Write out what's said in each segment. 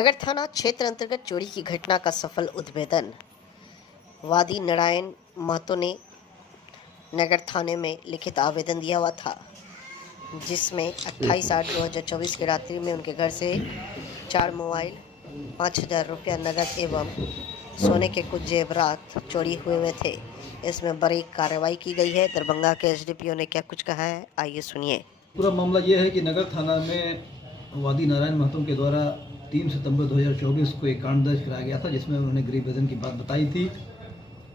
नगर थाना क्षेत्र अंतर्गत चोरी की घटना का सफल उद्भेदन। वादी नारायण महतो ने नगर थाने में लिखित आवेदन दिया हुआ था, जिसमें 28/8/2024 की रात्रि में उनके घर से 4 मोबाइल, 5,000 रुपया नगद एवं सोने के कुछ जेवरात चोरी हुए थे। इसमें बड़ी कार्रवाई की गई है। दरभंगा के एसडीपीओ ने क्या कुछ कहा है, आइए सुनिए। पूरा मामला ये है कि नगर थाना में वादी नारायण महतो के द्वारा 3 सितंबर 2024 को एक कांड दर्ज कराया गया था, जिसमें उन्होंने गृह भेदन की बात बताई थी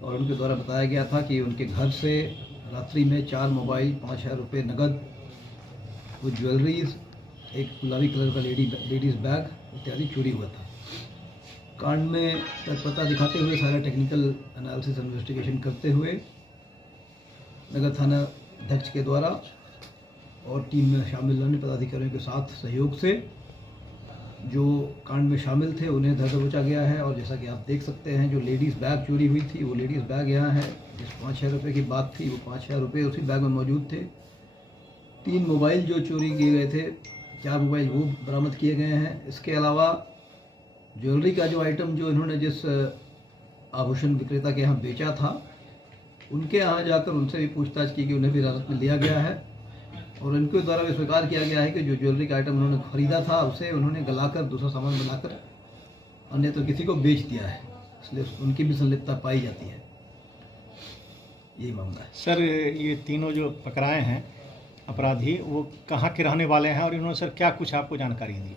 और उनके द्वारा बताया गया था कि उनके घर से रात्रि में 4 मोबाइल, 5,000 रुपये नगद, कुछ ज्वेलरीज, एक गुलाबी कलर का लेडीज़ बैग इत्यादि चोरी हुआ था। कांड में तत्परता दिखाते हुए सारा टेक्निकल एनालिसिस इन्वेस्टिगेशन करते हुए नगर थाना अध्यक्ष के द्वारा और टीम में शामिल अन्य पदाधिकारियों के साथ सहयोग से जो कांड में शामिल थे उन्हें धर दबोचा गया है। और जैसा कि आप देख सकते हैं, जो लेडीज़ बैग चोरी हुई थी वो लेडीज़ बैग यहाँ है। जिस 5,000 रुपये की बात थी वो 5,000 रुपये उसी बैग में मौजूद थे। 3 मोबाइल जो चोरी किए गए थे, 4 मोबाइल वो बरामद किए गए हैं। इसके अलावा ज्वेलरी का जो आइटम जो इन्होंने जिस आभूषण विक्रेता के यहाँ बेचा था, उनके यहाँ जाकर उनसे भी पूछताछ की कि उन्हें भी हिरासत में लिया गया है और इनके द्वारा भी स्वीकार किया गया है कि जो ज्वेलरी का आइटम उन्होंने खरीदा था उसे उन्होंने गलाकर दूसरा सामान बनाकर अन्य तो किसी को बेच दिया है, इसलिए उनकी भी संलिप्तता पाई जाती है। यही मामला है। सर, ये तीनों जो पकड़ाए हैं अपराधी, वो कहाँ के रहने वाले हैं और इन्होंने सर क्या कुछ आपको जानकारी दी?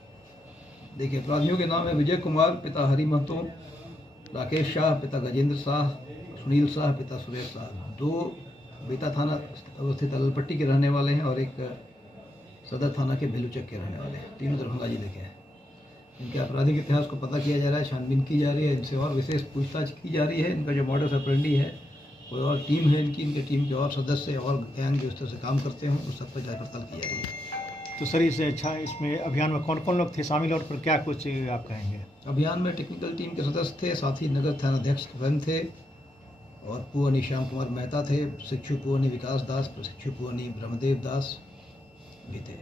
देखिए, अपराधियों के नाम है विजय कुमार, पिता हरि महतो, राकेश शाह, पिता गजेंद्र शाह, सुनील शाह, पिता सुरेश शाह। 2 बेता थाना अवस्थित अलपट्टी के रहने वाले हैं और एक सदर थाना के बेलूचक के रहने वाले हैं। तीनों दरभंगा जिले के हैं। इनके आपराधिक इतिहास को पता किया जा रहा है, छानबीन की जा रही है, इनसे और विशेष पूछताछ की जा रही है। इनका जो मॉडस ऑपरेंडी है, कोई और टीम है इनके टीम के और सदस्य और गैंग जो इस तरह से काम करते हों, उस सब पर जांच पड़ताल की जा रही है। तो सर, इसमें अभियान में कौन कौन लोग थे शामिल और फिर क्या कुछ आप कहेंगे? अभियान में टेक्निकल टीम के सदस्य थे, साथ ही नगर थाना अध्यक्ष स्वयं थे और पुअनी श्याम कुमार मेहता थे, शिक्षु पुअनी विकास दास, प्रशिक्षु पुअनी ब्रह्मदेव दास भी थे।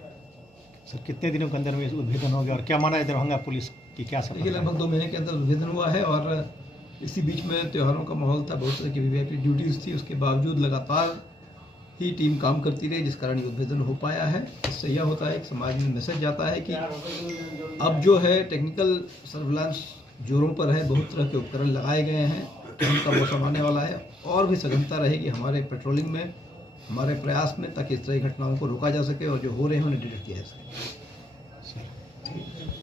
सर, कितने दिनों के अंदर में उद्भेदन हो गया और क्या माना है दरभंगा पुलिस की? क्या सब? देखिए, लगभग 2 महीने के अंदर उद्भेदन हुआ है और इसी बीच में त्योहारों का माहौल था, बहुत तरह की वीवीआईपी ड्यूटीज़ थी। उसके बावजूद लगातार ही टीम काम करती रही, जिस कारण ये उद्भेदन हो पाया है। इससे यह होता है कि समाज में मैसेज जाता है कि अब जो है टेक्निकल सर्विलांस जोरों पर है, बहुत तरह के उपकरण लगाए गए हैं। उनका मौसम आने वाला है और भी सघनता रहेगी हमारे पेट्रोलिंग में, हमारे प्रयास में, ताकि इस तरह की घटनाओं को रोका जा सके और जो हो रहे हैं उन्हें डिटेक्ट किया जा सके।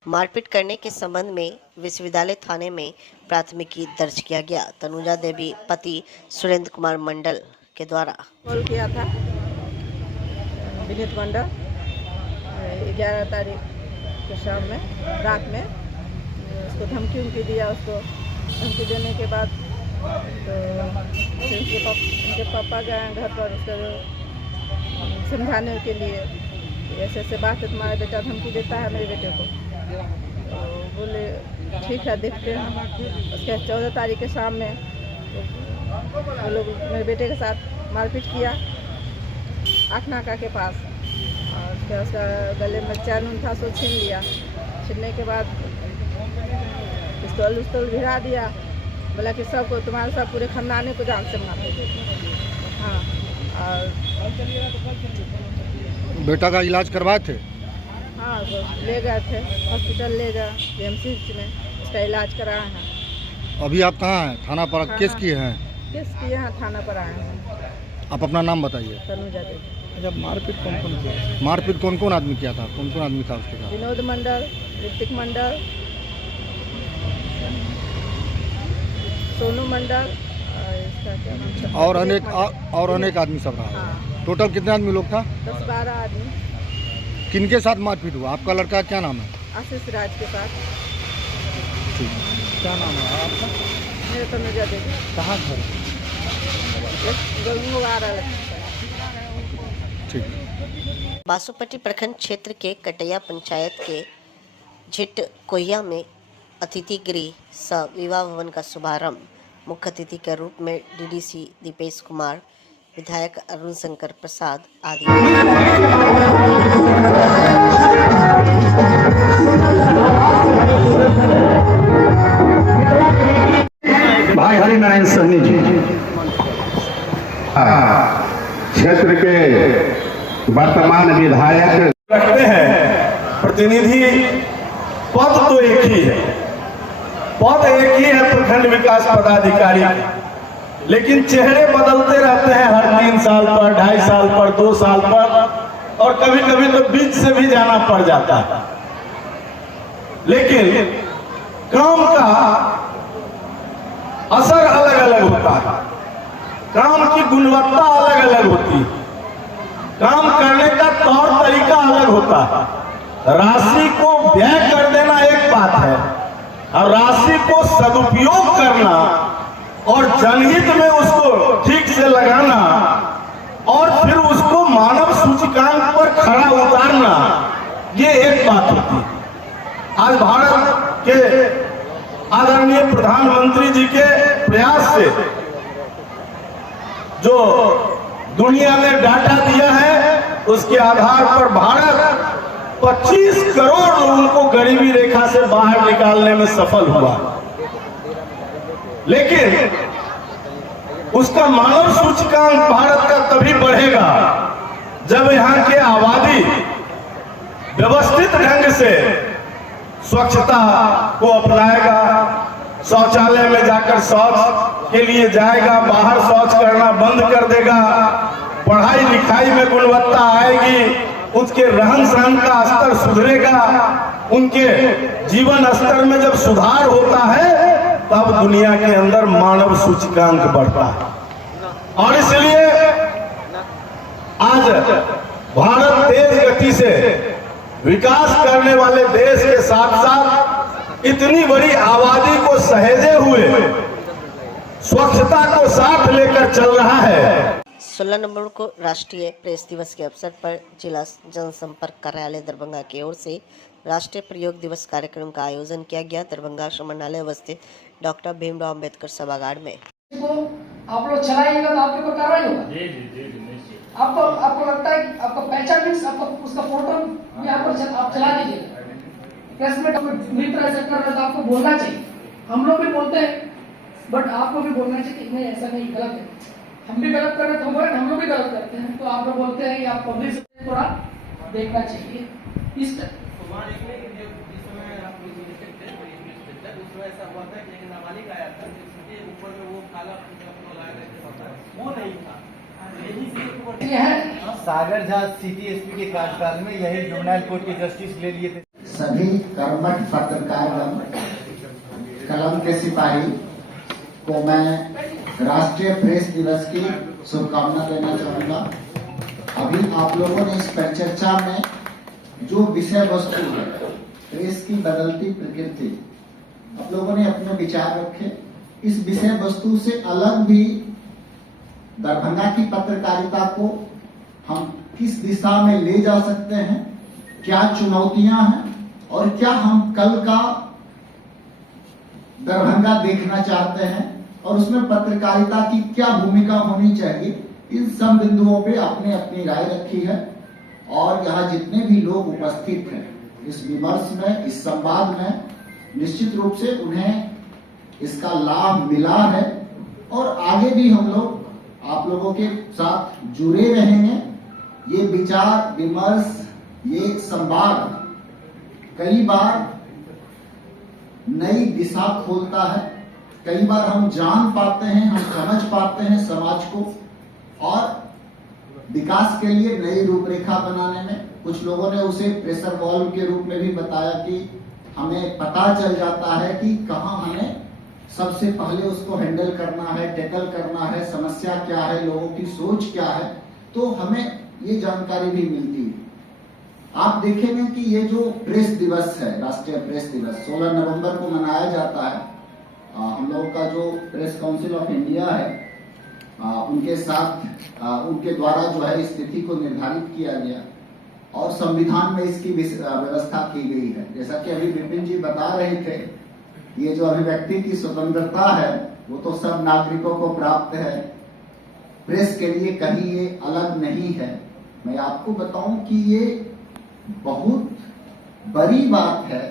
मारपीट करने के संबंध में विश्वविद्यालय थाने में प्राथमिकी दर्ज किया गया। तनुजा देवी पति सुरेंद्र कुमार मंडल के द्वारा कॉल किया था विनीत मंडल 11 तारीख के शाम में, रात में उसको धमकी दिया। उसको धमकी देने के बाद तो फिर उनके पापा गए घर पर उसको समझाने के लिए, ऐसे ऐसे बात है, तुम्हारा बेटा धमकी देता है मेरे बेटे को। तो बोले ठीक है, देखते हैं। उसके 14 तारीख के शाम में वो लोग मेरे बेटे के साथ मारपीट किया 8 नाका के पास और फिर उसका गले में चैन था, सो छीन लिया। छीनने के बाद पिस्तौल भिड़ा दिया, बोला कि सबको, तुम्हारे सब पूरे खानदाने को जान से मारते थे। हाँ, और बेटा का इलाज करवाए थे? हाँ, ले गए थे हॉस्पिटल, ले गए जेएमसी में, उसका इलाज कराया है। अभी आप कहाँ हैं? थाना पर हाँ, केस किए हैं? केस किए हैं, थाना पर आए हैं। आप अपना नाम बताइए। तनुजा देवी। जब मारपीट कौन कौन किया? मारपीट कौन कौन आदमी किया था? कौन कौन आदमी था उसके साथ? विनोद मंडल, ऋतिक मंडल, सोनू मंडल और इसका क्या नाम, और अनेक आदमी सब रहा। हाँ। टोटल कितने आदमी लोग था? 10-12 आदमी। किनके साथ मारपीट हुआ? आपका लड़का क्या नाम है? आशीष राज के साथ। क्या नाम है आपका? मेरे तनुजा देवी। कहाँ घर? ठीक। बासुपट्टी प्रखंड क्षेत्र के कटैया पंचायत के झिट कोहिया में अतिथि गृह सह विवाह भवन का शुभारंभ मुख्य अतिथि के रूप में डीडीसी दीपेश कुमार, विधायक अरुण शंकर प्रसाद आदि। भाई हरिनारायण सहनी जी क्षेत्र के वर्तमान विधायक रखते हैं। प्रतिनिधि पद तो एक ही है, पद एक ही है प्रखंड विकास पदाधिकारी, लेकिन चेहरे बदलते रहते हैं हर 3 साल पर, 2.5 साल पर, 2 साल पर, और कभी कभी तो बीच से भी जाना पड़ जाता है। लेकिन काम का असर अलग अलग होता है, काम की गुणवत्ता अलग अलग होती है, काम करने का तौर तरीका अलग होता है। राशि को व्यय कर देना एक बात है, और राशि को सदुपयोग करना और जनहित में उसको ठीक से लगाना और फिर उसको मानव सूचकांक पर खड़ा उतारना, ये एक बात होती है। आज भारत के आदरणीय प्रधानमंत्री जी के प्रयास से जो दुनिया में डाटा दिया है, उसके आधार पर भारत 25 करोड़ लोगों को गरीबी रेखा से बाहर निकालने में सफल हुआ। लेकिन उसका मानव सूचकांक भारत का तभी बढ़ेगा जब यहाँ के आबादी व्यवस्थित ढंग से स्वच्छता को अपनाएगा, शौचालय में जाकर शौच के लिए जाएगा, बाहर शौच करना बंद कर देगा, पढ़ाई लिखाई में गुणवत्ता आएगी, उसके रहन सहन का स्तर सुधरेगा, उनके जीवन स्तर में जब सुधार होता है तब दुनिया के अंदर मानव सूचकांक बढ़ता है। और इसलिए आज भारत तेज गति से विकास करने वाले देश के साथ साथ इतनी बड़ी आबादी को सहेजे हुए स्वच्छता को साथ लेकर चल रहा है। 16 नवंबर को राष्ट्रीय प्रेस दिवस के अवसर पर जिला जनसंपर्क कार्यालय दरभंगा की ओर से राष्ट्रीय प्रयोग दिवस कार्यक्रम का आयोजन किया गया। दरभंगा समाहरणालय अवस्थित डॉक्टर भीमराव अंबेडकर सभागार में आप लोग चलाइएगा तो आपके ऊपर कार्रवाई होगा। आपको लगता है कि आपका पहचान मीन्स आपका उसका फोटो भी आप चला दीजिएगा। प्रेस में मित्र ऐसा कर रहे तो आपको बोलना चाहिए। हम लोग भी बोलते हैं, बट आपको भी बोलना चाहिए कि नहीं ऐसा नहीं, गलत है। हम भी गलत कर रहे तो हम लोग भी गलत करते हैं, तो आप लोग बोलते हैं कि आप पब्लिक से थोड़ा देखना चाहिए। इस ऐसा हुआ था कि एक नाबालिग आया था जिसके ऊपर में वो काला वो नहीं था। सागर झा सिटी एसपी के कार्यकाल में यही जुवेनाइल कोर्ट के जस्टिस ले लिए थे। सभी कर्मठ पत्रकार कलम के सिपाही को मैं राष्ट्रीय प्रेस दिवस की शुभकामना देना चाहूंगा। अभी आप लोगों ने इस परिचर्चा में जो विषय वस्तु है, प्रेस की बदलती प्रकृति, आप लोगों ने अपने विचार रखे। इस विषय वस्तु से अलग भी दरभंगा की पत्रकारिता को हम किस दिशा में ले जा सकते हैं, क्या चुनौतियां हैं और क्या हम कल का दरभंगा देखना चाहते हैं और उसमें पत्रकारिता की क्या भूमिका होनी चाहिए, इन सब बिंदुओं पे आपने अपनी राय रखी है। और यहाँ जितने भी लोग उपस्थित हैं इस विमर्श में, इस संवाद में, निश्चित रूप से उन्हें इसका लाभ मिला है और आगे भी हम लोग आप लोगों के साथ जुड़े रहेंगे। ये विचार विमर्श, ये संवाद कई बार नई दिशा खोलता है, कई बार हम जान पाते हैं, हम समझ पाते हैं समाज को और विकास के लिए नई रूपरेखा बनाने में। कुछ लोगों ने उसे प्रेशर वॉल्व के रूप में भी बताया कि हमें पता चल जाता है कि कहां हमें सबसे पहले उसको हैंडल करना है, टैकल करना है, समस्या क्या है, लोगों की सोच क्या है, तो हमें ये जानकारी भी मिलती है। आप देखेंगे कि ये जो प्रेस दिवस है, राष्ट्रीय प्रेस दिवस 16 नवंबर को मनाया जाता है। हम लोगों का जो प्रेस काउंसिल ऑफ इंडिया है, उनके साथ उनके द्वारा जो है स्थिति को निर्धारित किया गया और संविधान में इसकी व्यवस्था की गई है। जैसा कि अभी विपिन जी बता रहे थे, ये जो अभिव्यक्ति की स्वतंत्रता है वो तो सब नागरिकों को प्राप्त है, प्रेस के लिए कहीं ये अलग नहीं है। मैं आपको बताऊं कि ये बहुत बड़ी बात है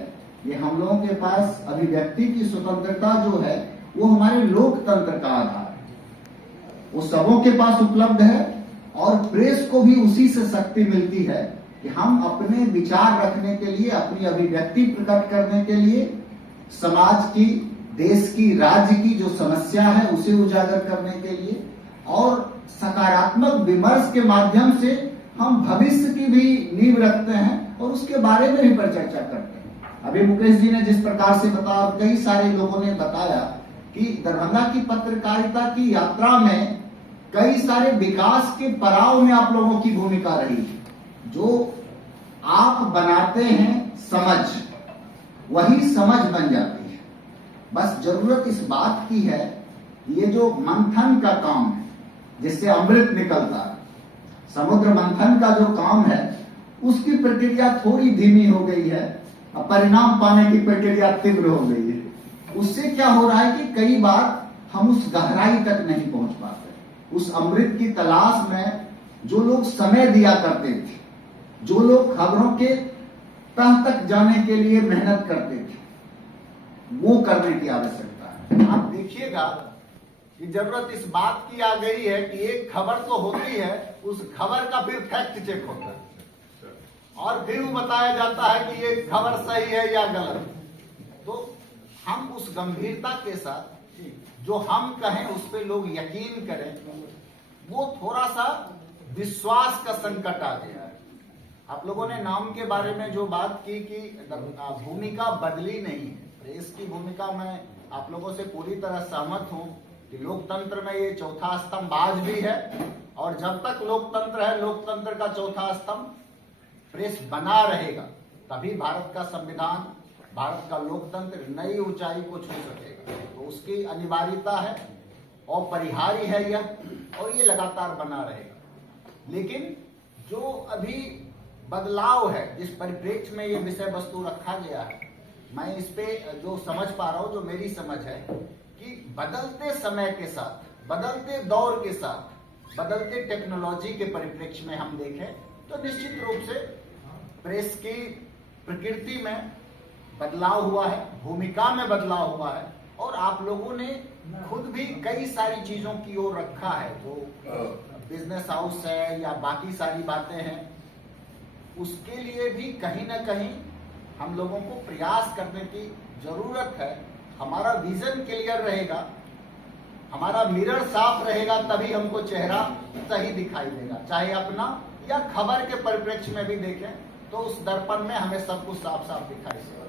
ये हम लोगों के पास अभिव्यक्ति की स्वतंत्रता जो है वो हमारे लोकतंत्र का आधार है, वो सबों के पास उपलब्ध है और प्रेस को भी उसी से शक्ति मिलती है कि हम अपने विचार रखने के लिए, अपनी अभिव्यक्ति प्रकट करने के लिए, समाज की, देश की, राज्य की जो समस्या है उसे उजागर करने के लिए और सकारात्मक विमर्श के माध्यम से हम भविष्य की भी नींव रखते हैं और उसके बारे में भी परिचर्चा करते हैं। अभी मुकेश जी ने जिस प्रकार से बताया और कई सारे लोगों ने बताया कि दरभंगा की पत्रकारिता की यात्रा में कई सारे विकास के पड़ाव में आप लोगों की भूमिका रही है। जो आप बनाते हैं समझ, वही समझ बन जाती है। बस जरूरत इस बात की है कि ये जो मंथन का काम है जिससे अमृत निकलता है, समुद्र मंथन का जो काम है उसकी प्रक्रिया थोड़ी धीमी हो गई है, परिणाम पाने की प्रक्रिया तीव्र हो गई है। उससे क्या हो रहा है कि कई बार हम उस गहराई तक नहीं पहुंच पाते। उस अमृत की तलाश में जो लोग समय दिया करते थे, जो लोग खबरों के तह तक जाने के लिए मेहनत करते थे, वो करने की आवश्यकता है। आप देखिएगा कि जरूरत इस बात की आ गई है कि एक खबर तो होती है, उस खबर का फिर फैक्ट चेक होता है और फिर वो बताया जाता है कि ये खबर सही है या गलत। तो हम उस गंभीरता के साथ जो हम कहें उस पे लोग यकीन करें, वो थोड़ा सा विश्वास का संकट आ गया है। आप लोगों ने नाम के बारे में जो बात की कि भूमिका बदली नहीं है, प्रेस की भूमिका में आप लोगों से पूरी तरह सहमत हूं कि लोकतंत्र में ये चौथा स्तंभ आज भी है और जब तक लोकतंत्र है, लोकतंत्र का चौथा स्तंभ प्रेस बना रहेगा, तभी भारत का संविधान, भारत का लोकतंत्र नई ऊंचाई को छू सकेगा। तो उसकी अनिवार्यता है, अपरिहार्य है यह, और ये लगातार बना रहेगा। लेकिन जो अभी बदलाव है, जिस परिप्रेक्ष्य में ये विषय वस्तु रखा गया है, मैं इस पे जो समझ पा रहा हूं, जो मेरी समझ है कि बदलते समय के साथ, बदलते दौर के साथ, बदलते टेक्नोलॉजी के परिप्रेक्ष्य में हम देखें तो निश्चित रूप से प्रेस की प्रकृति में बदलाव हुआ है, भूमिका में बदलाव हुआ है और आप लोगों ने खुद भी कई सारी चीजों की ओर रखा है। जो बिजनेस हाउस है या बाकी सारी बातें हैं, उसके लिए भी कहीं ना कहीं हम लोगों को प्रयास करने की जरूरत है। हमारा विजन क्लियर रहेगा, हमारा मिरर साफ रहेगा, तभी हमको चेहरा सही दिखाई देगा। चाहे अपना या खबर के परिप्रेक्ष्य में भी देखें तो उस दर्पण में हमें सब कुछ साफ साफ दिखाई देगा।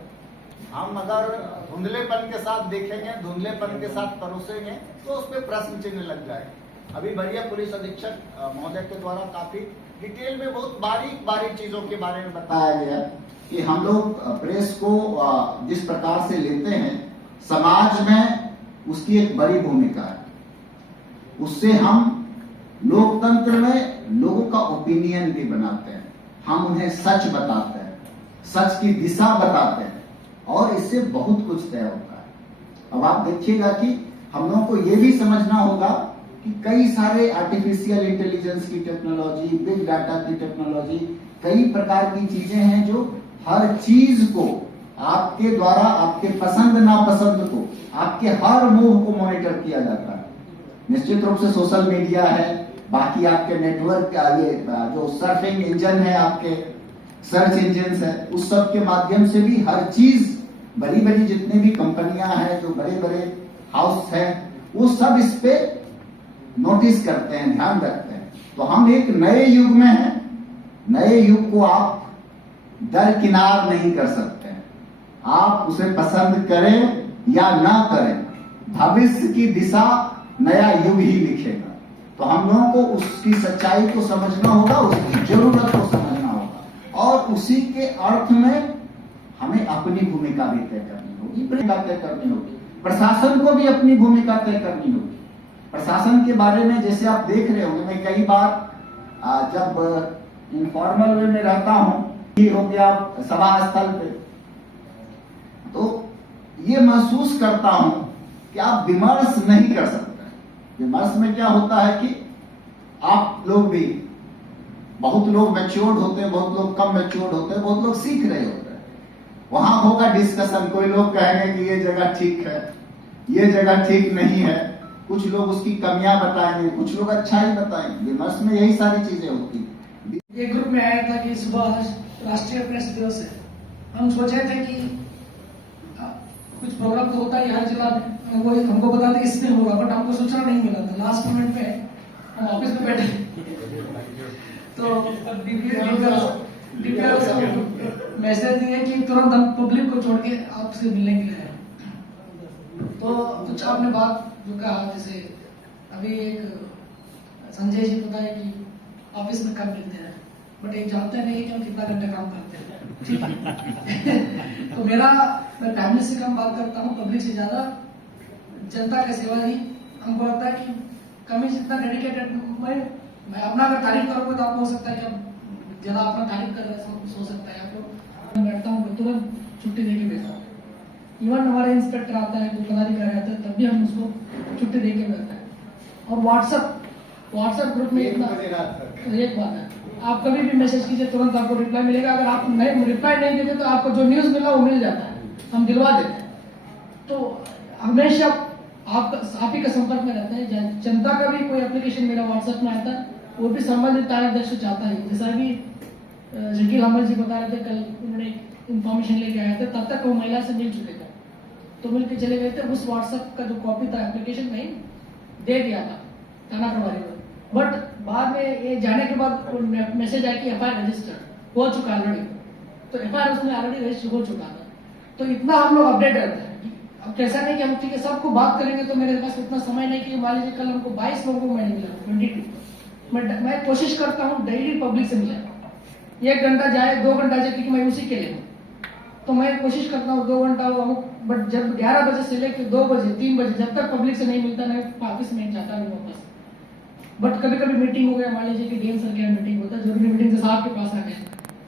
हम अगर धुंधलेपन के साथ देखेंगे, धुंधलेपन के साथ परोसेंगे तो उस पर प्रश्न चिन्ह लग जाएगा। अभी वरीय पुलिस अधीक्षक महोदय के द्वारा काफी डिटेल में बहुत बारीक बारीक चीजों के बारे में बताया गया कि हम लोग प्रेस को जिस प्रकार से लेते हैं, समाज में उसकी एक बड़ी भूमिका है। उससे हम लोकतंत्र में लोगों का ओपिनियन भी बनाते हैं, हम उन्हें सच बताते हैं, सच की दिशा बताते हैं और इससे बहुत कुछ तय होता है। अब आप देखिएगा कि हम लोगों को यह भी समझना होगा कि कई सारे आर्टिफिशियल इंटेलिजेंस की टेक्नोलॉजी, बिग डाटा की टेक्नोलॉजी, कई प्रकार की चीजें हैं जो हर चीज को आपके द्वारा, आपके पसंद नापसंद को, आपके हर मूव को मॉनिटर किया जाता है। निश्चित रूप से सोशल मीडिया है, बाकी आपके नेटवर्क का ये जो सर्फिंग इंजन है, आपके सर्च इंजन है, उस सब के माध्यम से भी हर चीज, बड़ी बड़ी जितनी भी कंपनियां हैं, जो बड़े बड़े हाउस हैं, वो सब इस पे नोटिस करते हैं, ध्यान रखते हैं। तो हम एक नए युग में हैं। नए युग को आप दरकिनार नहीं कर सकते हैं। आप उसे पसंद करें या ना करें, भविष्य की दिशा नया युग ही लिखेगा। तो हम लोगों को उसकी सच्चाई को समझना होगा, उसकी जरूरत को समझना होगा और उसी के अर्थ में हमें अपनी भूमिका भी तय करनी होगी, भूमिका तय करनी होगी। प्रशासन को भी अपनी भूमिका तय करनी होगी। प्रशासन के बारे में जैसे आप देख रहे होंगे, मैं कई बार जब इनफॉर्मल वे में रहता हूं, ये हो गया सभा स्थल पे, तो ये महसूस करता हूं कि आप विमर्श नहीं कर सकते। विमर्श में क्या होता है कि आप लोग भी, बहुत लोग मैच्योर्ड होते हैं, बहुत लोग कम मैच्योर्ड होते हैं, बहुत लोग सीख रहे होते हैं। वहां होगा डिस्कशन। कोई लोग कहेंगे कि ये जगह ठीक है, ये जगह ठीक नहीं है, कुछ लोग उसकी कमियां बताएंगे, कुछ लोग अच्छाई बताएंगे। विमर्श में यही सारी चीजें होती हैं। ये ग्रुप में आया था कि सुबह आज राष्ट्रीय प्रेस दिवस है, हम सोचे थे कि कुछ प्रोग्राम तो होता है हर जिला में, वो हमको बताते कि इसमें होगा, बट हमको सूचना नहीं मिला था। लास्ट मोमेंट पे हम ऑफिस में बैठे तो डीपीआर मैसेज दिए कि तुरंत हम पब्लिक को छोड़ के आपसे मिलने के लिए आए। तो कुछ आपने बात जो कहा, जैसे अभी एक संजय जी बताए कि ऑफिस में कम मिलते हैं, बट एक जानते नहीं कि हम कितना घंटे काम करते हैं। ठीक है तो मैं फैमिली से कम बात करता हूँ, पब्लिक से ज्यादा जनता का सेवा ही हमको लगता है कि कमी जितना डेडिकेटेड। मैं अपना अगर तारीफ करूँगा तो आपको हो सकता है कि आप ज्यादा अपना तारीफ कर रहे हो सकता है आपको। मैं बैठता हूँ तुरंत छुट्टी देके भेजता हूँ। इवन हमारे इंस्पेक्टर आता है, कोई पदाधिकारी आता है, तब भी हम उसको छुट्टी देके भेजते हैं। और व्हाट्सएप ग्रुप में इतना एक बात है, आप कभी भी मैसेज कीजिए तुरंत आपको रिप्लाई मिलेगा। अगर आप रिप्लाई नहीं देते तो आपको जो न्यूज मिला वो मिल जाता है, हम दिलवा देते हैं। तो हमेशा आप ही का संपर्क में रहते हैं। जनता का भी कोई एप्लीकेशन मेरा व्हाट्सएप में आता है, वो भी संबंधित थानाध्यक्ष चाहता है। जैसा कि शकील अहमद जी बता रहे थे, कल उन्होंने इन्फॉर्मेशन लेके आए थे, तब तक वो महिला से मिल चुके थे, तो मिल के चले गए थे। उस व्हाट्सएप का जो कॉपी था एप्लीकेशन में दे दिया था थाना प्रभारी को, बट बाद में ये जाने के बाद मैसेज आया कि एफआईआर रजिस्टर्ड हो चुका ऑलरेडी। तो एफआईआर उसमें ऑलरेडी रजिस्टर हो चुका था। तो इतना हम लोग अपडेट रहते हैं। अब कैसा नहीं कि हम ठीक है सबको बात करेंगे, तो मेरे पास इतना समय नहीं कि मान लीजिए कल हमको 22 लोगों को मैंने मिला 22। मैं कोशिश करता हूँ डेली पब्लिक से मिले, 1 घंटा जाए 2 घंटा जाए, क्योंकि मैं उसी के लिए हूँ। तो मैं कोशिश करता हूँ 2 घंटा हो, बट जब 11 बजे से लेकर 2 बजे 3 बजे जब तक पब्लिक से नहीं मिलता मैं ऑफिस में जाता नहीं वापस। बट कभी कभी मीटिंग हो गया, मान लीजिए कि डीएम सर के मीटिंग होता है, जरूरी मीटिंग से साहब के पास आ गए,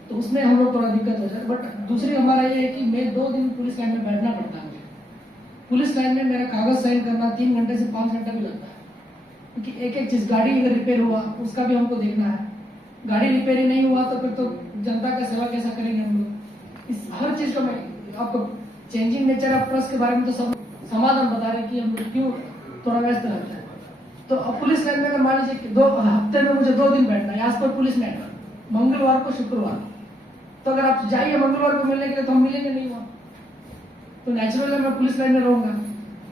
तो उसमें हम लोग थोड़ा दिक्कत हो जाए। बट दूसरी हमारा ये है कि मैं 2 दिन पुलिस लाइन में बैठना पड़ता है मुझे। पुलिस लाइन में मेरा कागज साइन करना 3 घंटे से 5 घंटा भी लगता है, क्योंकि एक चीज, गाड़ी अगर रिपेयर हुआ उसका भी हमको देखना है। गाड़ी रिपेयर ही नहीं हुआ तो फिर तो जनता का सेवा कैसा करेंगे हम लोग। इस हर चीज को मैं आपको चेंजिंग नेचर ऑफ ट्रस्ट के बारे में तो सब समाधान बता रहे कि हम लोग क्यों थोड़ा व्यस्त रहते हैं। तो अब पुलिस लाइन में मान लीजिए 2 हफ्ते में मुझे 2 दिन बैठना है। आज पर पुलिस नेटवर्क मंगलवार को शुक्रवार, तो अगर आप जाइए मंगलवार को मिलने के लिए तो हम मिलेंगे नहीं वहाँ, तो नेचुरली मैं पुलिस लाइन में रहूंगा।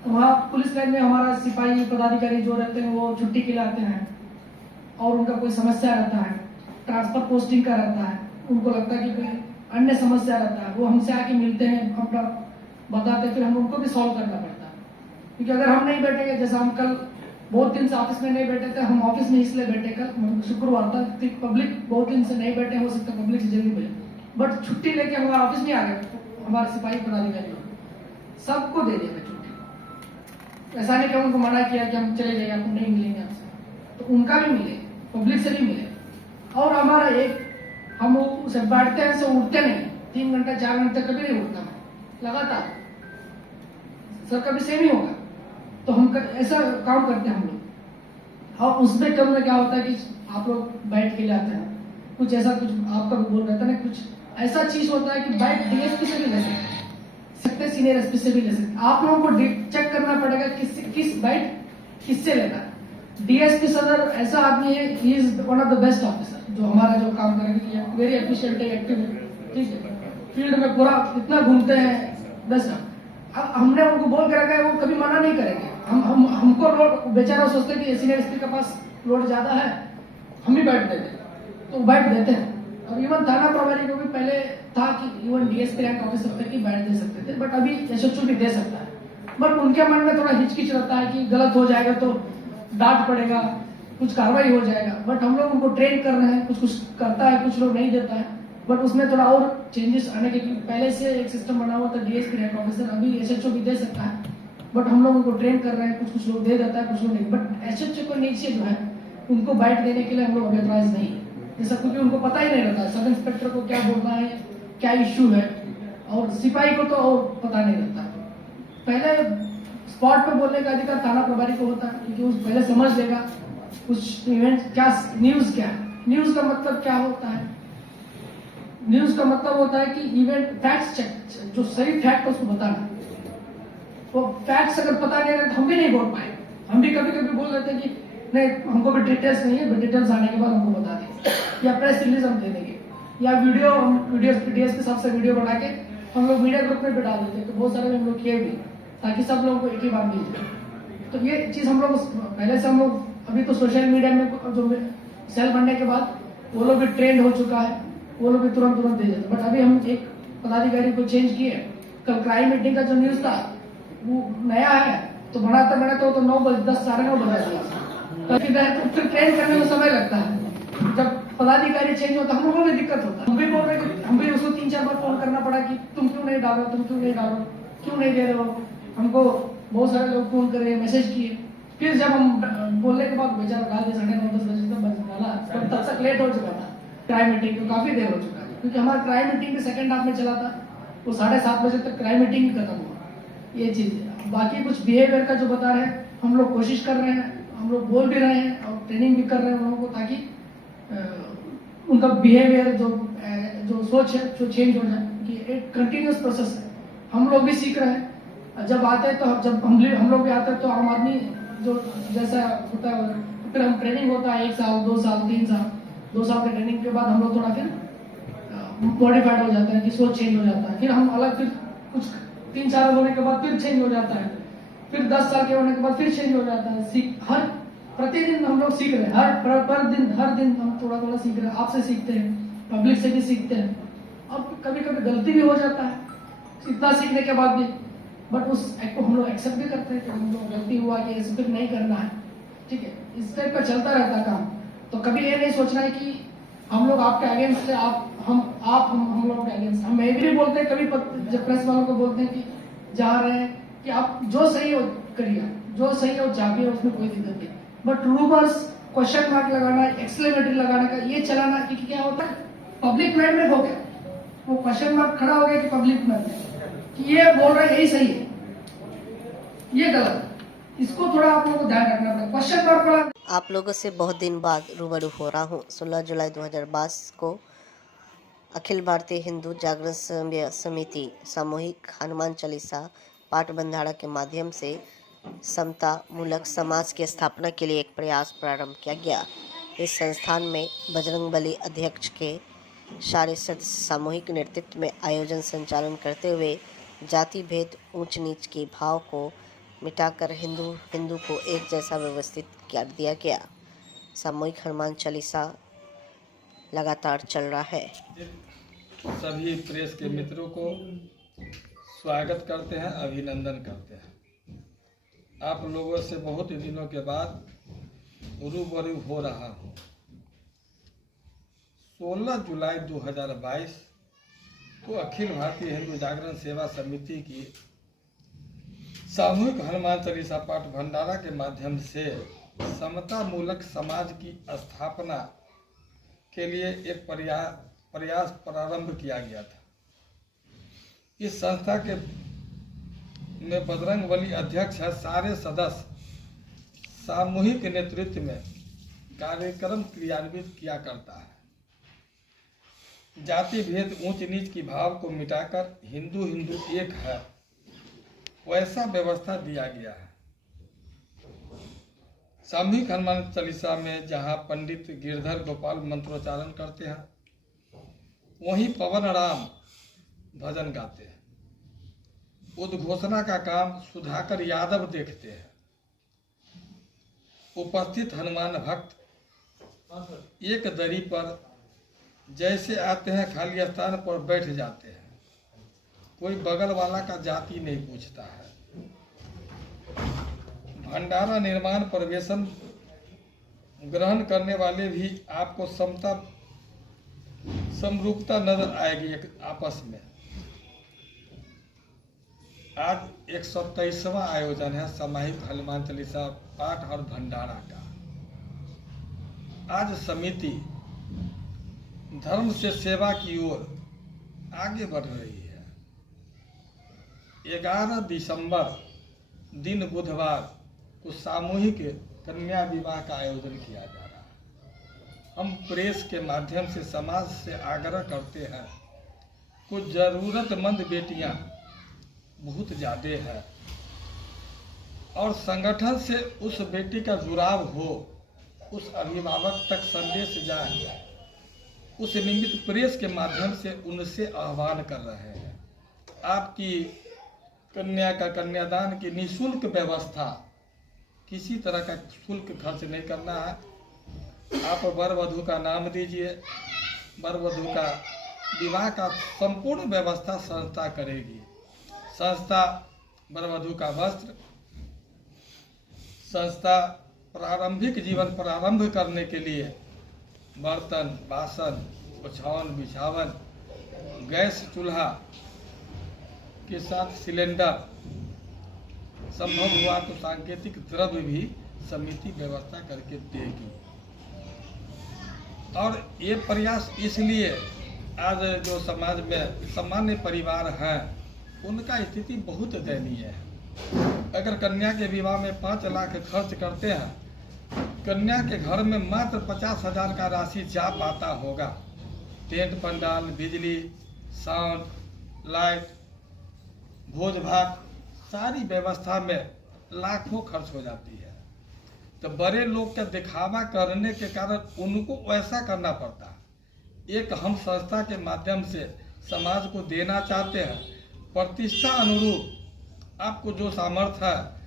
तो वहाँ पुलिस लाइन में हमारा सिपाही पदाधिकारी जो रहते हैं वो छुट्टी के लिए आते हैं, और उनका कोई समस्या रहता है, ट्रांसफर पोस्टिंग का रहता है, उनको लगता है कि कोई अन्य समस्या रहता है, वो हमसे आके मिलते हैं, अपना बताते, फिर हम उनको भी सॉल्व करना पड़ता है। क्योंकि अगर हम नहीं बैठेंगे, जैसा हम कल बहुत दिन से ऑफिस में नहीं बैठे थे, हम ऑफिस में इसलिए बैठे कल शुक्रवार था, पब्लिक बहुत दिन से नहीं बैठे, हो सकता पब्लिक से जल्दी मिले, बट छुट्टी लेके हमारे ऑफिस में आ गए। हमारे सिपाही पदाधिकारी सबको दे दिया छुट्टी। ऐसा नहीं कि उनको मना किया कि हम चले जाइए, हम नहीं मिलेंगे आपसे, तो उनका भी मिले, पब्लिक से भी मिले। और हमारा एक, हम उसे बैठते हैं से उठते नहीं, 3 घंटा 4 घंटे कभी नहीं उठता मैं लगातार, सर कभी सेम ही होगा। तो हम ऐसा काम करते हैं हम लोग। और उसमें कम में क्या होता है कि आप लोग बैठ के लाते हैं, कुछ ऐसा कुछ आपका बोल रहता है, कुछ ऐसा चीज होता है कि बैठ डीएसपी से भी ले सकते, सीनियर एसपी से भी ले सकते। आप लोगों को चेक करना पड़ेगा किस बैठ किससे लेना है। डीएसपी सदर ऐसा आदमी है, he is one of the best officer, जो हमारा जो काम करेंगे, वेरी एफिशिएंट है, एक्टिव है, ठीक है, फील्ड में पूरा इतना घूमते हैं, बेस्ट। अब हमने उनको बोल के रखा है, वो कभी मना नहीं करेंगे। हमको लोड बेचारा सोचते कि सीनियर एसपी के पास लोड ज्यादा है, हम ही बैठ देते, तो बैठ देते हैं। और इवन थाना प्रभारी को भी पहले था कि इवन डीएसपी रैंक ऑफिसर तक ही बैठ दे सकते थे, बट अभी एसएचओ भी दे सकता है। बट उनके मन में थोड़ा हिचकिच रहता है कि गलत हो जाएगा तो डांट पड़ेगा, कुछ कार्रवाई हो जाएगा। बट हम लोग उनको ट्रेन कर रहे हैं, कुछ करता है, कुछ लोग नहीं देता है, बट उसमें थोड़ा और चेंजेस आने के, पहले से एक सिस्टम बना हुआ था डीएसपी रैंक ऑफिसर, अभी एसएचओ भी दे सकता है, बट हम लोग उनको ट्रेन कर रहे हैं, कुछ लोग दे देता है, कुछ लोग नहीं। बट एसएचओ को नीचे जो है उनको बाइट देने के लिए हम लोग अवेयराइज नहीं, जैसा क्योंकि उनको पता ही नहीं रहता सब इंस्पेक्टर को क्या बोलना है, क्या इश्यू है, और सिपाही को तो और पता नहीं रहता। पहले स्पॉट पे बोलने का अधिकार थाना प्रभारी को होता है, क्योंकि उस पहले समझ लेगा कुछ इवेंट क्या, न्यूज क्या है, न्यूज का मतलब क्या होता है, न्यूज का मतलब होता है कि इवेंट फैक्ट्स चेक, जो सही फैक्ट है उसको बताना। वो फैक्ट्स अगर पता नहीं रहे तो हम भी नहीं बोल पाए। हम भी कभी कभी बोल देते हैं कि नहीं हमको भी डिटेल्स नहीं है, डिटेल्स आने के बाद हमको बता दें, या प्रेस रिलीज हम दे देंगे, या वीडियो पीडीएफ के हिसाब से वीडियो बना के हम लोग मीडिया ग्रुप में भी डाल देते हैं। तो बहुत सारे हम लोग किए भी, ताकि सब लोगों को एक ही बार मिल जाए। तो ये चीज हम लोग पहले से हम लोग, अभी तो सोशल मीडिया में जो सेल बनने के बाद वो लोग भी ट्रेंड हो चुका है, वो लोग भी तुरंत दे देते। बट अभी हम एक पदाधिकारी को चेंज किए। कल क्राइम मीटिंग का जो न्यूज था वो नया है, तो बनाते तो 9 बजे 10 साढ़े 9 बजे तो फिर ट्रेन करने में समय लगता है। जब पदाधिकारी चेंज होता है हम लोगों को भी दिक्कत होता है। हम भी बोल रहे कि हम भी उसको 3-4 बार फोन करना पड़ा कि तुम क्यों नहीं डालो, क्यों नहीं दे रहे हो। हमको बहुत सारे लोग फोन करे, मैसेज किए। फिर जब हम बोलने के बाद बेचारा डाल दिया 9:30-10 बजे तक डाला, तब तक लेट हो चुका था। क्राइम मीटिंग तो काफी देर हो चुका है, क्योंकि हमारा क्राइम मीटिंग भी सेकंड हाफ में चला था, वो 7:30 बजे तक क्राइम मीटिंग खत्म हुआ। ये चीज है। बाकी कुछ बिहेवियर का जो बता रहे हैं, हम लोग कोशिश कर रहे हैं, हम लोग बोल भी रहे हैं और ट्रेनिंग भी कर रहे हैं उन लोगों को, ताकि उनका बिहेवियर जो सोच है जो चेंज हो जाए। कि एक कंटिन्यूस प्रोसेस है, हम लोग भी सीख रहे हैं। जब आते हैं तो जब हम लोग भी आते हैं तो आम आदमी जो जैसा होता है, फिर हम ट्रेनिंग होता है 1 साल 2 साल 3 साल 2 साल के ट्रेनिंग के बाद हम लोग थोड़ा फिर मॉडिफाइड हो जाता है, कि सोच चेंज हो जाता है। फिर हम अलग, फिर कुछ 3 साल होने के बाद फिर चेंज हो जाता है, फिर 10 साल के होने के बाद फिर चेंज हो जाता है। हर प्रतिदिन हम लोग सीख रहे हैं, हर दिन हम थोड़ा सीख रहे हैं। आपसे सीखते हैं, पब्लिक से भी सीखते हैं। अब कभी गलती भी हो जाता है इतना सीखने के बाद भी, बट उस एक्ट को हम लोग एक्सेप्ट भी करते हैं कि हम लोग गलती हुआ कि ऐसे फिर नहीं करना है। ठीक है, इस टाइप का चलता रहता है काम। तो कभी ये नहीं सोचना है कि हम लोग आपके अगेंस्ट है, हम लोगों के अगेंस्ट। हम ये भी बोलते हैं कभी, जब प्रेस वालों को बोलते हैं कि जा रहे हैं कि आप जो सही हो करिए, जो सही हो जाइए, उसमें कोई दिक्कत नहीं। बट रूमर्स, क्वेश्चन मार्क लगाना, एक्सक्लेमेटरी लगाने का ये चलाना, क्योंकि क्या होता है पब्लिक माइंड में हो गया, वो क्वेश्चन मार्क खड़ा हो गया कि पब्लिक माइंड में कि ये बोल रहे हैं यही सही है, ये गलत है। इसको थोड़ा आप लोगों को ध्यान रखना पड़ेगा। क्वेश्चन मार्क पड़ा। आप लोगों से बहुत दिन बाद रूबरू हो रहा हूँ। 16 जुलाई 2022 को अखिल भारतीय हिंदू जागरण समिति सामूहिक हनुमान चालीसा पाठ बंधाड़ा के माध्यम से समता मूलक समाज की स्थापना के लिए एक प्रयास प्रारंभ किया गया। इस संस्थान में बजरंगबली अध्यक्ष के सारे सदस्य सामूहिक नेतृत्व में आयोजन संचालन करते हुए जाति भेद ऊंच नीच के भाव को मिटाकर हिंदू को एक जैसा व्यवस्थित कर दिया गया। सामूहिक हनुमान चालीसा लगातार चल रहा है। सभी प्रेस के मित्रों को स्वागत करते हैं, अभिनंदन करते हैं। आप लोगों से बहुत दिनों के बाद रूबरू हो रहा हूँ। 16 जुलाई 2022 को अखिल भारतीय हिंदू जागरण सेवा समिति की सामूहिक हनुमान चालीसा पाठ भंडारा के माध्यम से समता मूलक समाज की स्थापना के लिए एक प्रयास प्रारंभ किया गया था। इस संस्था के में बजरंगबली अध्यक्ष है, सारे सदस्य सामूहिक नेतृत्व में कार्यक्रम क्रियान्वित किया करता है। जाति भेद ऊंच नीच की भाव को मिटाकर हिंदू एक है, वैसा व्यवस्था दिया गया है। सामूहिक हनुमान चालीसा में जहां पंडित गिरधर गोपाल मंत्रोच्चारण करते हैं, वहीं पवन राम भजन गाते हैं। उद्घोषणा का काम सुधाकर यादव देखते हैं। उपस्थित हनुमान भक्त एक दरी पर जैसे आते हैं खाली स्थान पर बैठ जाते हैं। कोई बगल वाला का जाति नहीं पूछता है। भंडारा निर्माण प्रवेशन ग्रहण करने वाले भी आपको समरूपता नजर आएगी एक आपस में। आज 123वां आयोजन है सामूहिक हनुमान चालीसा पाठ और भंडारा का। आज समिति धर्म से सेवा की ओर आगे बढ़ रही है। 11 दिसंबर दिन बुधवार को सामूहिक कन्या विवाह का आयोजन किया जा रहा है। हम प्रेस के माध्यम से समाज से आग्रह करते हैं, कुछ ज़रूरतमंद बेटियां बहुत ज़्यादा है और संगठन से उस बेटी का जुड़ाव हो, उस अभिभावक तक संदेश जाए, उस निमित्त प्रेस के माध्यम से उनसे आह्वान कर रहे हैं। आपकी कन्या का कन्यादान की निःशुल्क व्यवस्था, किसी तरह का शुल्क खर्च नहीं करना है। आप वर वधू का नाम दीजिए, वर वधू का विवाह का संपूर्ण व्यवस्था संस्था करेगी। संस्था वर वधू का वस्त्र, संस्था प्रारंभिक जीवन प्रारंभ करने के लिए बर्तन, बासन, ओछावन बिछावन, गैस चूल्हा के साथ सिलेंडर, संभव हुआ तो सांकेतिक द्रव्य भी समिति व्यवस्था करके देगी। और ये प्रयास इसलिए आज जो समाज में सामान्य परिवार हैं उनका स्थिति बहुत दयनीय है। अगर कन्या के विवाह में 5 लाख खर्च करते हैं, कन्या के घर में मात्र 50,000 का राशि जा पाता होगा। टेंट पंडाल, बिजली, साउंड, लाइट, भोज भात, सारी व्यवस्था में लाखों खर्च हो जाती है। तो बड़े लोग का दिखावा करने के कारण उनको वैसा करना पड़ता है। एक हम संस्था के माध्यम से समाज को देना चाहते हैं, प्रतिष्ठा अनुरूप आपको जो सामर्थ्य है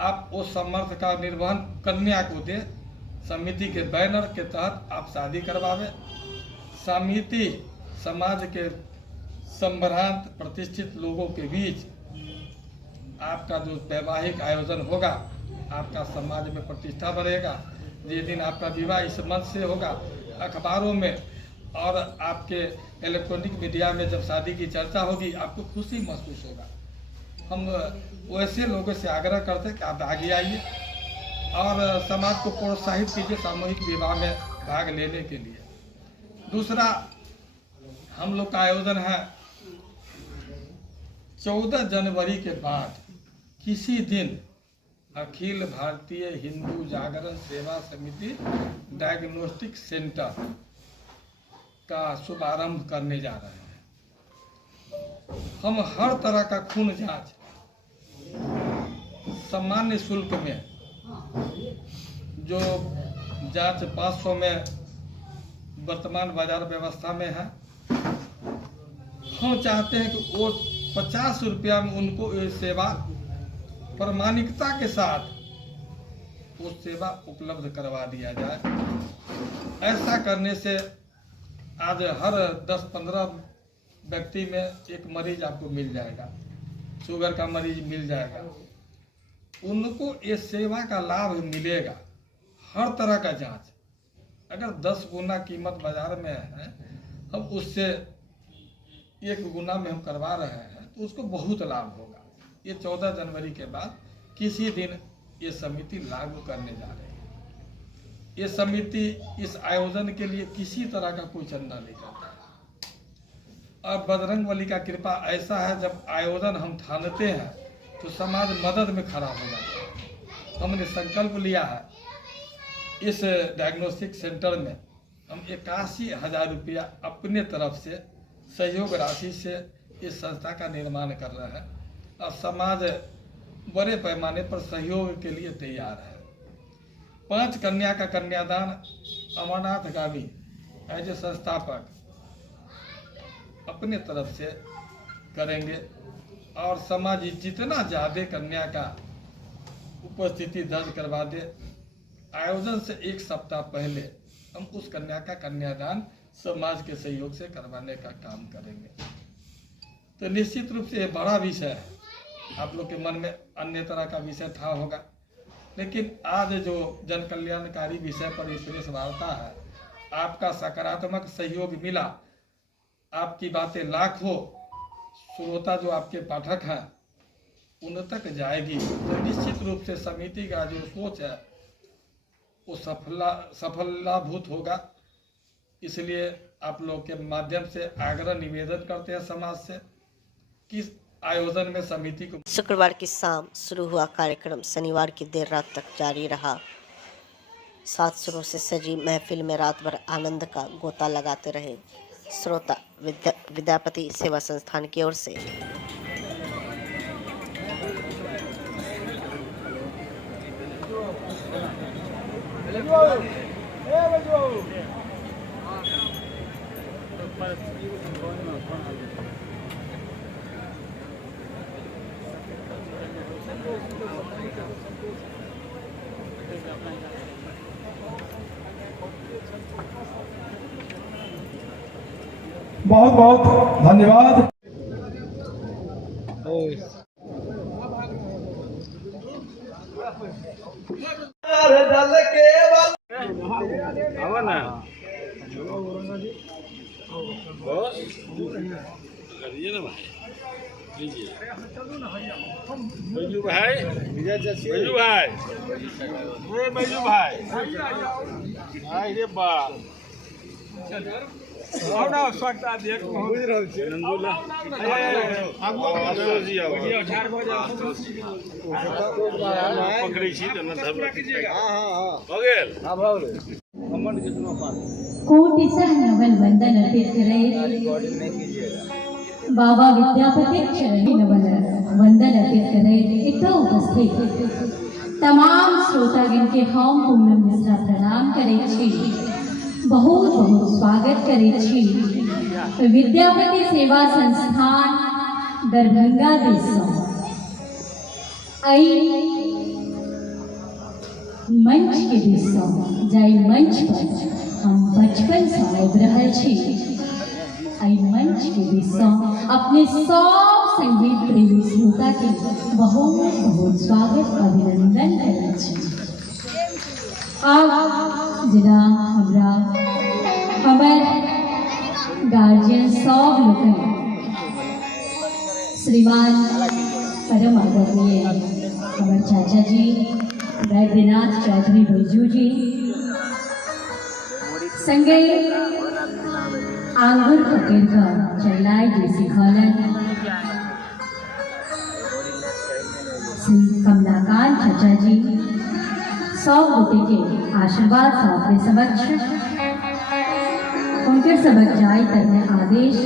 आप उस सामर्थ्य का निर्वहन कन्या को दे। समिति के बैनर के तहत आप शादी करवावे। समिति समाज के संभ्रांत प्रतिष्ठित लोगों के बीच आपका जो वैवाहिक आयोजन होगा, आपका समाज में प्रतिष्ठा बढ़ेगा। जिस दिन आपका विवाह इस मंच से होगा, अखबारों में और आपके इलेक्ट्रॉनिक मीडिया में जब शादी की चर्चा होगी, आपको खुशी महसूस होगा। हम वैसे लोगों से आग्रह करते हैं कि आप आगे आइए और समाज को प्रोत्साहित कीजिए सामूहिक विवाह में भाग लेने के लिए। दूसरा, हम लोग का आयोजन है 14 जनवरी के बाद किसी दिन अखिल भारतीय हिंदू जागरण सेवा समिति डायग्नोस्टिक सेंटर का शुभारंभ करने जा रहे हैं। हम हर तरह का खून जांच सामान्य शुल्क में, जो जांच 500 में वर्तमान बाजार व्यवस्था में है, हम चाहते हैं कि वो 50 रुपया में उनको ये सेवा प्रामाणिकता के साथ वो सेवा उपलब्ध करवा दिया जाए। ऐसा करने से आज हर 10-15 व्यक्ति में एक मरीज आपको मिल जाएगा, शुगर का मरीज मिल जाएगा। उनको ये सेवा का लाभ मिलेगा। हर तरह का जांच अगर 10 गुना कीमत बाजार में है, हम उससे 1 गुना में हम करवा रहे हैं तो उसको बहुत लाभ होगा। ये 14 जनवरी के बाद किसी दिन ये समिति लागू करने जा रही है। ये समिति इस आयोजन के लिए किसी तरह का कोई चंदा नहीं करता है। और बजरंगबली का कृपा ऐसा है, जब आयोजन हम ठानते हैं तो समाज मदद में खड़ा हो जाता है। हमने संकल्प लिया है इस डायग्नोस्टिक सेंटर में हम 81,000 रुपया अपने तरफ से सहयोग राशि से इस संस्था का निर्माण कर रहे हैं और समाज बड़े पैमाने पर सहयोग के लिए तैयार है। 5 कन्या का कन्यादान अमरनाथ गामी एज ए संस्थापक अपने तरफ से करेंगे और समाज जितना ज़्यादा कन्या का उपस्थिति दर्ज करवा दे, आयोजन से 1 सप्ताह पहले हम उस कन्या का कन्यादान समाज के सहयोग से करवाने का काम करेंगे। तो निश्चित रूप से ये बड़ा विषय है। आप लोग के मन में अन्य तरह का विषय था होगा, लेकिन आज जो जन कल्याणकारी विषय पर इस प्रेस वार्ता है, आपका सकारात्मक सहयोग मिला। आपकी बातें लाखों श्रोता जो आपके पाठक हैं उन तक जाएगी, तो निश्चित रूप से समिति का जो सोच है वो सफलाभूत होगा। इसलिए आप लोग के माध्यम से आग्रह निवेदन करते हैं समाज से कि आयोजन में समिति को। शुक्रवार की शाम शुरू हुआ कार्यक्रम शनिवार की देर रात तक जारी रहा। सात सुरों से सजी महफिल में रात भर आनंद का गोता लगाते रहे श्रोता। विद्यापति सेवा संस्थान की ओर से। बहुत बहुत धन्यवाद। बैजू भाई, बैजू भाई, ये बैजू भाई, भाई रे बाप, भावना आवश्यकता देख बुझ रहल छै नंदुला आगू जी आओ पकड़ै छी त न धर हो गेल। हां भ गेल। कमेंट कितना पास कोटि नवन वंदन अर्पित करे बाबा विद्यापति चरणी नवन वंदन अर्पित करे। इतना उपस्थित तमाम श्रोतागण के हम पूनम मिश्रा प्रणाम करे छी, बहुत बहुत स्वागत करे छी। विद्यापति सेवा संस्थान दरभंगा दिससँ एहि मंच के दिससँ जाहि मंच पर हम बचपन से आबि रहल छी, एहि मंच के दिससँ अपने सब संगीत प्रेमी श्रोता के बहुत बहुत स्वागत अभिनंदन करै छी। आब जेना हमरा हमर गार्जियन सब लोकनि श्रीमान परम आदरणीय हमर चाचा जी वैद्यनाथ चौधरी बैजू जी संगे आंगुर पकड़ कर चलाए जी सिखौलन श्री कमलाकांत चाचा जी सब गोटे के आशीर्वाद से अपने समक्ष उनके सबक जाय करने आदेश।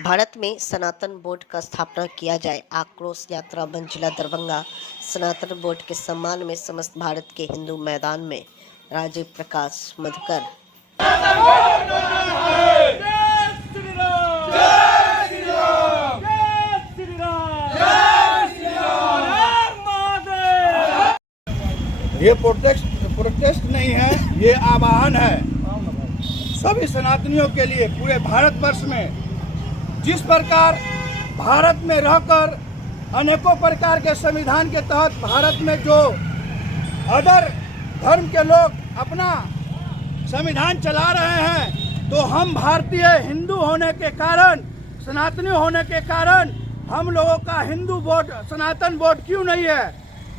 भारत में सनातन बोर्ड का स्थापना किया जाए। आक्रोश यात्रा मंच जिला दरभंगा। सनातन बोर्ड के सम्मान में समस्त भारत के हिंदू मैदान में राजीव प्रकाश मधुकर। ये प्रोटेस्ट नहीं है, ये आह्वान है सभी सनातनियों के लिए। पूरे भारतवर्ष में जिस प्रकार भारत में रहकर अनेकों प्रकार के संविधान के तहत भारत में जो अदर धर्म के लोग अपना संविधान चला रहे हैं, तो हम भारतीय हिंदू होने के कारण, सनातनी होने के कारण हम लोगों का हिंदू बोर्ड, सनातन बोर्ड क्यों नहीं है।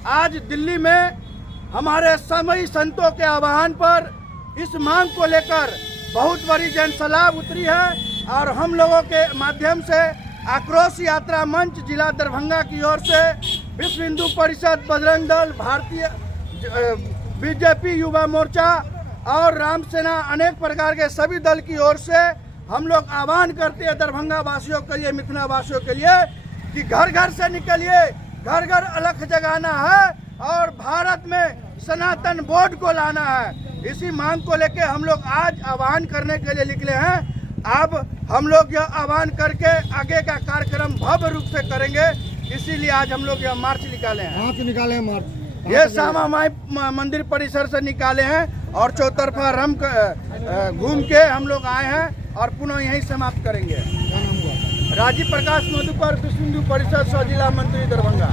आज दिल्ली में हमारे सभी संतों के आह्वान पर इस मांग को लेकर बहुत बड़ी जनसलाह उतरी है और हम लोगों के माध्यम से आक्रोश यात्रा मंच जिला दरभंगा की ओर से विश्व हिंदू परिषद, बजरंग दल, भारतीय बीजेपी युवा मोर्चा और राम सेना, अनेक प्रकार के सभी दल की ओर से हम लोग आह्वान करते हैं दरभंगा वासियों के लिए, मिथिला वासियों के लिए कि घर घर से निकलिए, घर घर अलख जगाना है और भारत में सनातन बोर्ड को लाना है। इसी मांग को लेके हम लोग आज आह्वान करने के लिए निकले हैं। अब हम लोग यह आह्वान करके आगे का कार्यक्रम भव्य रूप से करेंगे, इसीलिए आज हम लोग यह मार्च निकाले हैं। कहाँ से निकाले हैं मार्च? ये श्यामा माई मंदिर परिसर से निकाले हैं और चौतरफा रम घूम के हम लोग आए हैं और पुनः यहीं समाप्त करेंगे। राजीव प्रकाश मधुकर, विश्व हिंदू परिषद सह जिला मंत्री दरभंगा।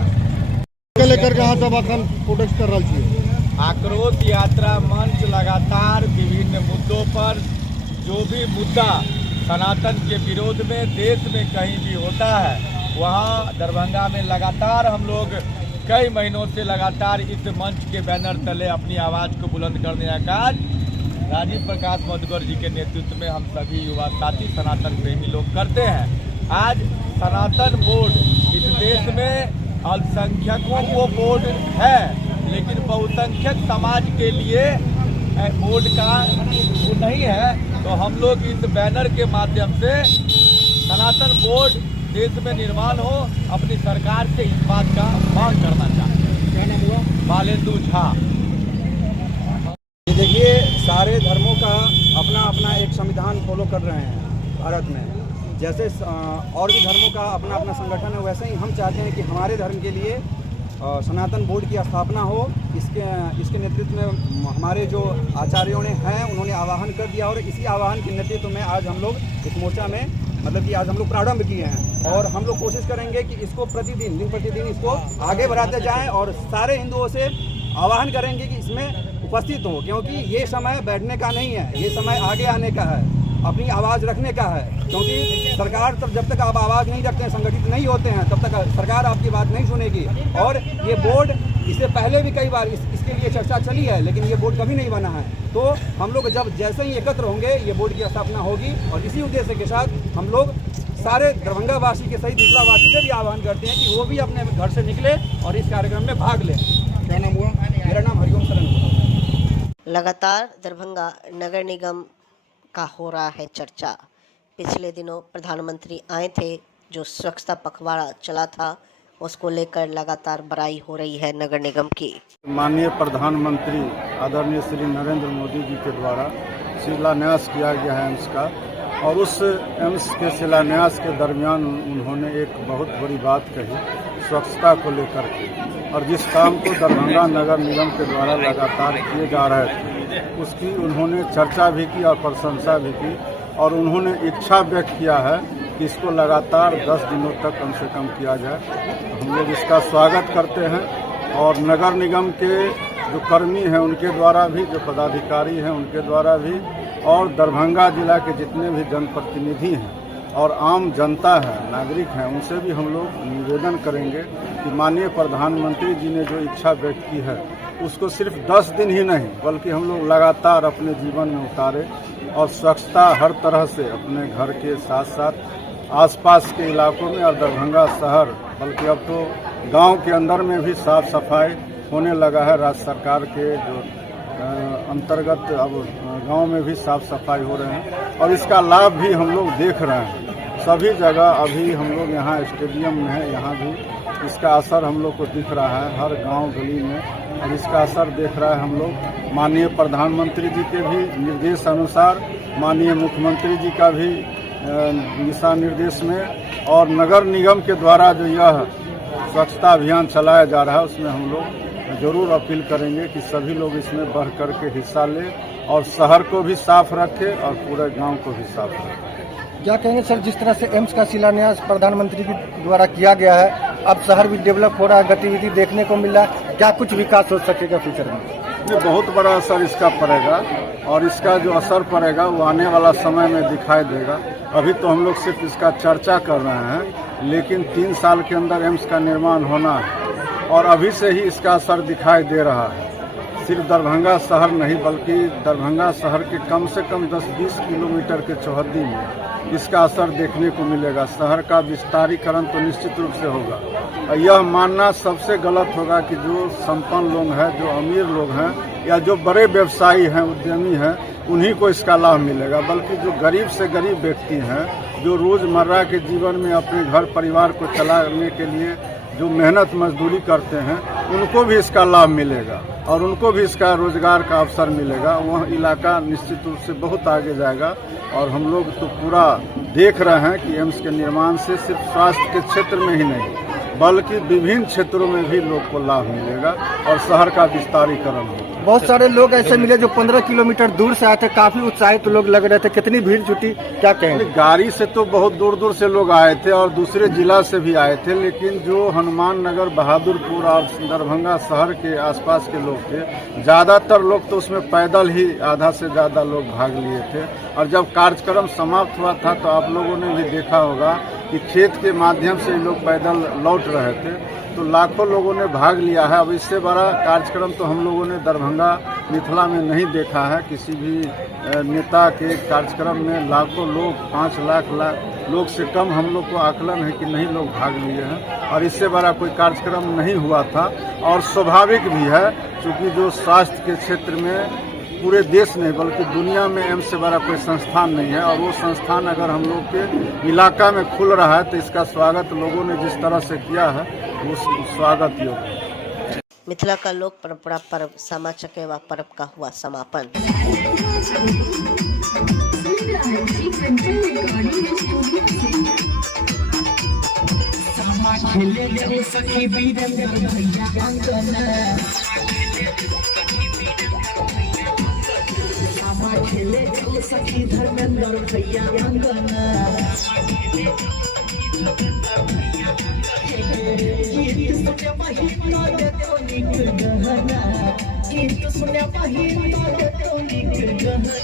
लेकर कहाँ सब अखन प्रोटेस्ट कर रही है? आक्रोश यात्रा मंच लगातार विभिन्न मुद्दों पर, जो भी मुद्दा सनातन के विरोध में देश में कहीं भी होता है, वहाँ दरभंगा में लगातार हम लोग कई महीनों से लगातार इस मंच के बैनर तले अपनी आवाज़ को बुलंद करने का कार्य राजीव प्रकाश मधुकर जी के नेतृत्व में हम सभी युवा साथी सनातन प्रेमी लोग करते हैं। आज सनातन बोर्ड इस देश में अल्पसंख्यकों को बोर्ड है, लेकिन बहुसंख्यक समाज के लिए बोर्ड का वो नहीं है। तो हम लोग इस बैनर के माध्यम से सनातन बोर्ड देश में निर्माण हो, अपनी सरकार से इस बात का मांग करना चाहते हैं। क्या नाम हुआ? बालेंदु झा। देखिए, सारे धर्मों का अपना अपना एक संविधान फॉलो कर रहे हैं भारत में। जैसे और भी धर्मों का अपना अपना संगठन है, वैसे ही हम चाहते हैं कि हमारे धर्म के लिए सनातन बोर्ड की स्थापना हो। इसके नेतृत्व में हमारे जो आचार्यों ने हैं, उन्होंने आह्वान कर दिया और इसी आह्वान के नेतृत्व में आज हम लोग इस मोर्चा में मतलब कि आज हम लोग प्रारंभ किए हैं और हम लोग कोशिश करेंगे कि इसको प्रतिदिन दिन प्रतिदिन इसको आगे बढ़ाते जाएं और सारे हिंदुओं से आह्वान करेंगे कि इसमें उपस्थित हो, क्योंकि ये समय बैठने का नहीं है, ये समय आगे आने का है, अपनी आवाज़ रखने का है। क्योंकि सरकार जब तक आप आवाज़ नहीं रखते हैं, संगठित नहीं होते हैं, तब तक सरकार आपकी बात नहीं सुनेगी। और ये बोर्ड, इससे पहले भी कई बार इसके लिए चर्चा चली है, लेकिन ये बोर्ड कभी नहीं बना है। तो हम लोग जब जैसे ही एकत्र होंगे, ये बोर्ड की स्थापना होगी और इसी उद्देश्य के साथ हम लोग सारे दरभंगा वासी के सहित मिथिला वासी से भी आह्वान करते हैं कि वो भी अपने घर से निकले और इस कार्यक्रम में भाग लें। क्या नाम हुआ? मेरा नाम हरिओम शरण। लगातार दरभंगा नगर निगम का हो रहा है चर्चा। पिछले दिनों प्रधानमंत्री आए थे, जो स्वच्छता पखवाड़ा चला था, उसको लेकर लगातार बड़ाई हो रही है नगर निगम की। माननीय प्रधानमंत्री आदरणीय श्री नरेंद्र मोदी जी के द्वारा शिलान्यास किया गया है एम्स का, और उस एम्स के शिलान्यास के दरमियान उन्होंने एक बहुत बड़ी बात कही स्वच्छता को लेकर के, और जिस काम को दरभंगा नगर निगम के द्वारा लगातार किए जा रहे थे उसकी उन्होंने चर्चा भी की और प्रशंसा भी की, और उन्होंने इच्छा व्यक्त किया है कि इसको लगातार 10 दिनों तक कम से कम किया जाए। हम लोग इसका स्वागत करते हैं और नगर निगम के जो कर्मी हैं उनके द्वारा भी, जो पदाधिकारी हैं उनके द्वारा भी, और दरभंगा जिला के जितने भी जनप्रतिनिधि हैं और आम जनता है, नागरिक हैं, उनसे भी हम लोग निवेदन करेंगे कि माननीय प्रधानमंत्री जी ने जो इच्छा व्यक्त की है उसको सिर्फ 10 दिन ही नहीं बल्कि हम लोग लगातार अपने जीवन में उतारे और स्वच्छता हर तरह से अपने घर के साथ साथ आसपास के इलाकों में और दरभंगा शहर, बल्कि अब तो गांव के अंदर में भी साफ सफाई होने लगा है। राज्य सरकार के जो अंतर्गत अब गांव में भी साफ सफाई हो रहे हैं और इसका लाभ भी हम लोग देख रहे हैं। सभी जगह अभी हम लोग यहाँ स्टेडियम में है, यहाँ भी इसका असर हम लोग को दिख रहा है हर गांव गली में। और इसका असर देख रहा है हम लोग माननीय प्रधानमंत्री जी के भी निर्देश अनुसार, माननीय मुख्यमंत्री जी का भी दिशा निर्देश में, और नगर निगम के द्वारा जो यह स्वच्छता अभियान चलाया जा रहा है उसमें हम लोग जरूर अपील करेंगे कि सभी लोग इसमें बढ़ कर के हिस्सा लें और शहर को भी साफ रखें और पूरे गांव को भी साफ रखें। क्या कहेंगे सर, जिस तरह से एम्स का शिलान्यास प्रधानमंत्री के द्वारा किया गया है, अब शहर भी डेवलप हो रहा है, गतिविधि देखने को मिल रहा है, क्या कुछ विकास हो सकेगा फ्यूचर में? ये बहुत बड़ा असर इसका पड़ेगा और इसका जो असर पड़ेगा वो आने वाला समय में दिखाई देगा। अभी तो हम लोग सिर्फ इसका चर्चा कर रहे हैं, लेकिन 3 साल के अंदर एम्स का निर्माण होना है और अभी से ही इसका असर दिखाई दे रहा है। सिर्फ दरभंगा शहर नहीं बल्कि दरभंगा शहर के कम से कम 10-20 किलोमीटर के चौहद्दी में इसका असर देखने को मिलेगा। शहर का विस्तारीकरण तो निश्चित रूप से होगा। यह मानना सबसे गलत होगा कि जो संपन्न लोग हैं, जो अमीर लोग हैं या जो बड़े व्यवसायी हैं, उद्यमी हैं, उन्हीं को इसका लाभ मिलेगा, बल्कि जो गरीब से गरीब व्यक्ति हैं, जो रोजमर्रा के जीवन में अपने घर परिवार को चलाने के लिए जो मेहनत मजदूरी करते हैं, उनको भी इसका लाभ मिलेगा और उनको भी इसका रोजगार का अवसर मिलेगा। वह इलाका निश्चित रूप से बहुत आगे जाएगा और हम लोग तो पूरा देख रहे हैं कि एम्स के निर्माण से सिर्फ स्वास्थ्य के क्षेत्र में ही नहीं बल्कि विभिन्न क्षेत्रों में भी लोग को लाभ मिलेगा और शहर का विस्तारीकरण होगा। बहुत सारे लोग ऐसे मिले जो 15 किलोमीटर दूर से आए थे, काफी उत्साहित तो लोग लग रहे थे, कितनी भीड़ जुटी, क्या कहेंगे? गाड़ी से तो बहुत दूर दूर से लोग आए थे और दूसरे जिला से भी आए थे, लेकिन जो हनुमान नगर, बहादुरपुर और दरभंगा शहर के आसपास के लोग थे, ज्यादातर लोग तो उसमें पैदल ही आधा से ज्यादा लोग भाग लिए थे। और जब कार्यक्रम समाप्त हुआ था तो आप लोगों ने भी देखा होगा कि खेत के माध्यम से लोग पैदल लौट रहे थे, तो लाखों लोगों ने भाग लिया है। अब इससे बड़ा कार्यक्रम तो हम लोगों ने दरभंगा मिथिला में नहीं देखा है। किसी भी नेता के कार्यक्रम में लाखों लोग, 5 लाख लोग से कम हम लोग को आकलन है कि नहीं लोग भाग लिए हैं और इससे बड़ा कोई कार्यक्रम नहीं हुआ था। और स्वाभाविक भी है क्योंकि जो स्वास्थ्य के क्षेत्र में पूरे देश नहीं बल्कि दुनिया में एम्स से बड़ा कोई संस्थान नहीं है और वो संस्थान अगर हम लोग के इलाका में खुल रहा है तो इसका स्वागत लोगों ने जिस तरह से किया है वो स्वागत योग्य। मिथिला का लोक परंपरा पर्व सामा चकेवा पर्व का हुआ समापन। खेले चल सखी धर्मेंद्र भैया अंगना, गीत सुने महिंदा देतो निक गहना, गीत सुने महिंदा देतो निक गहना,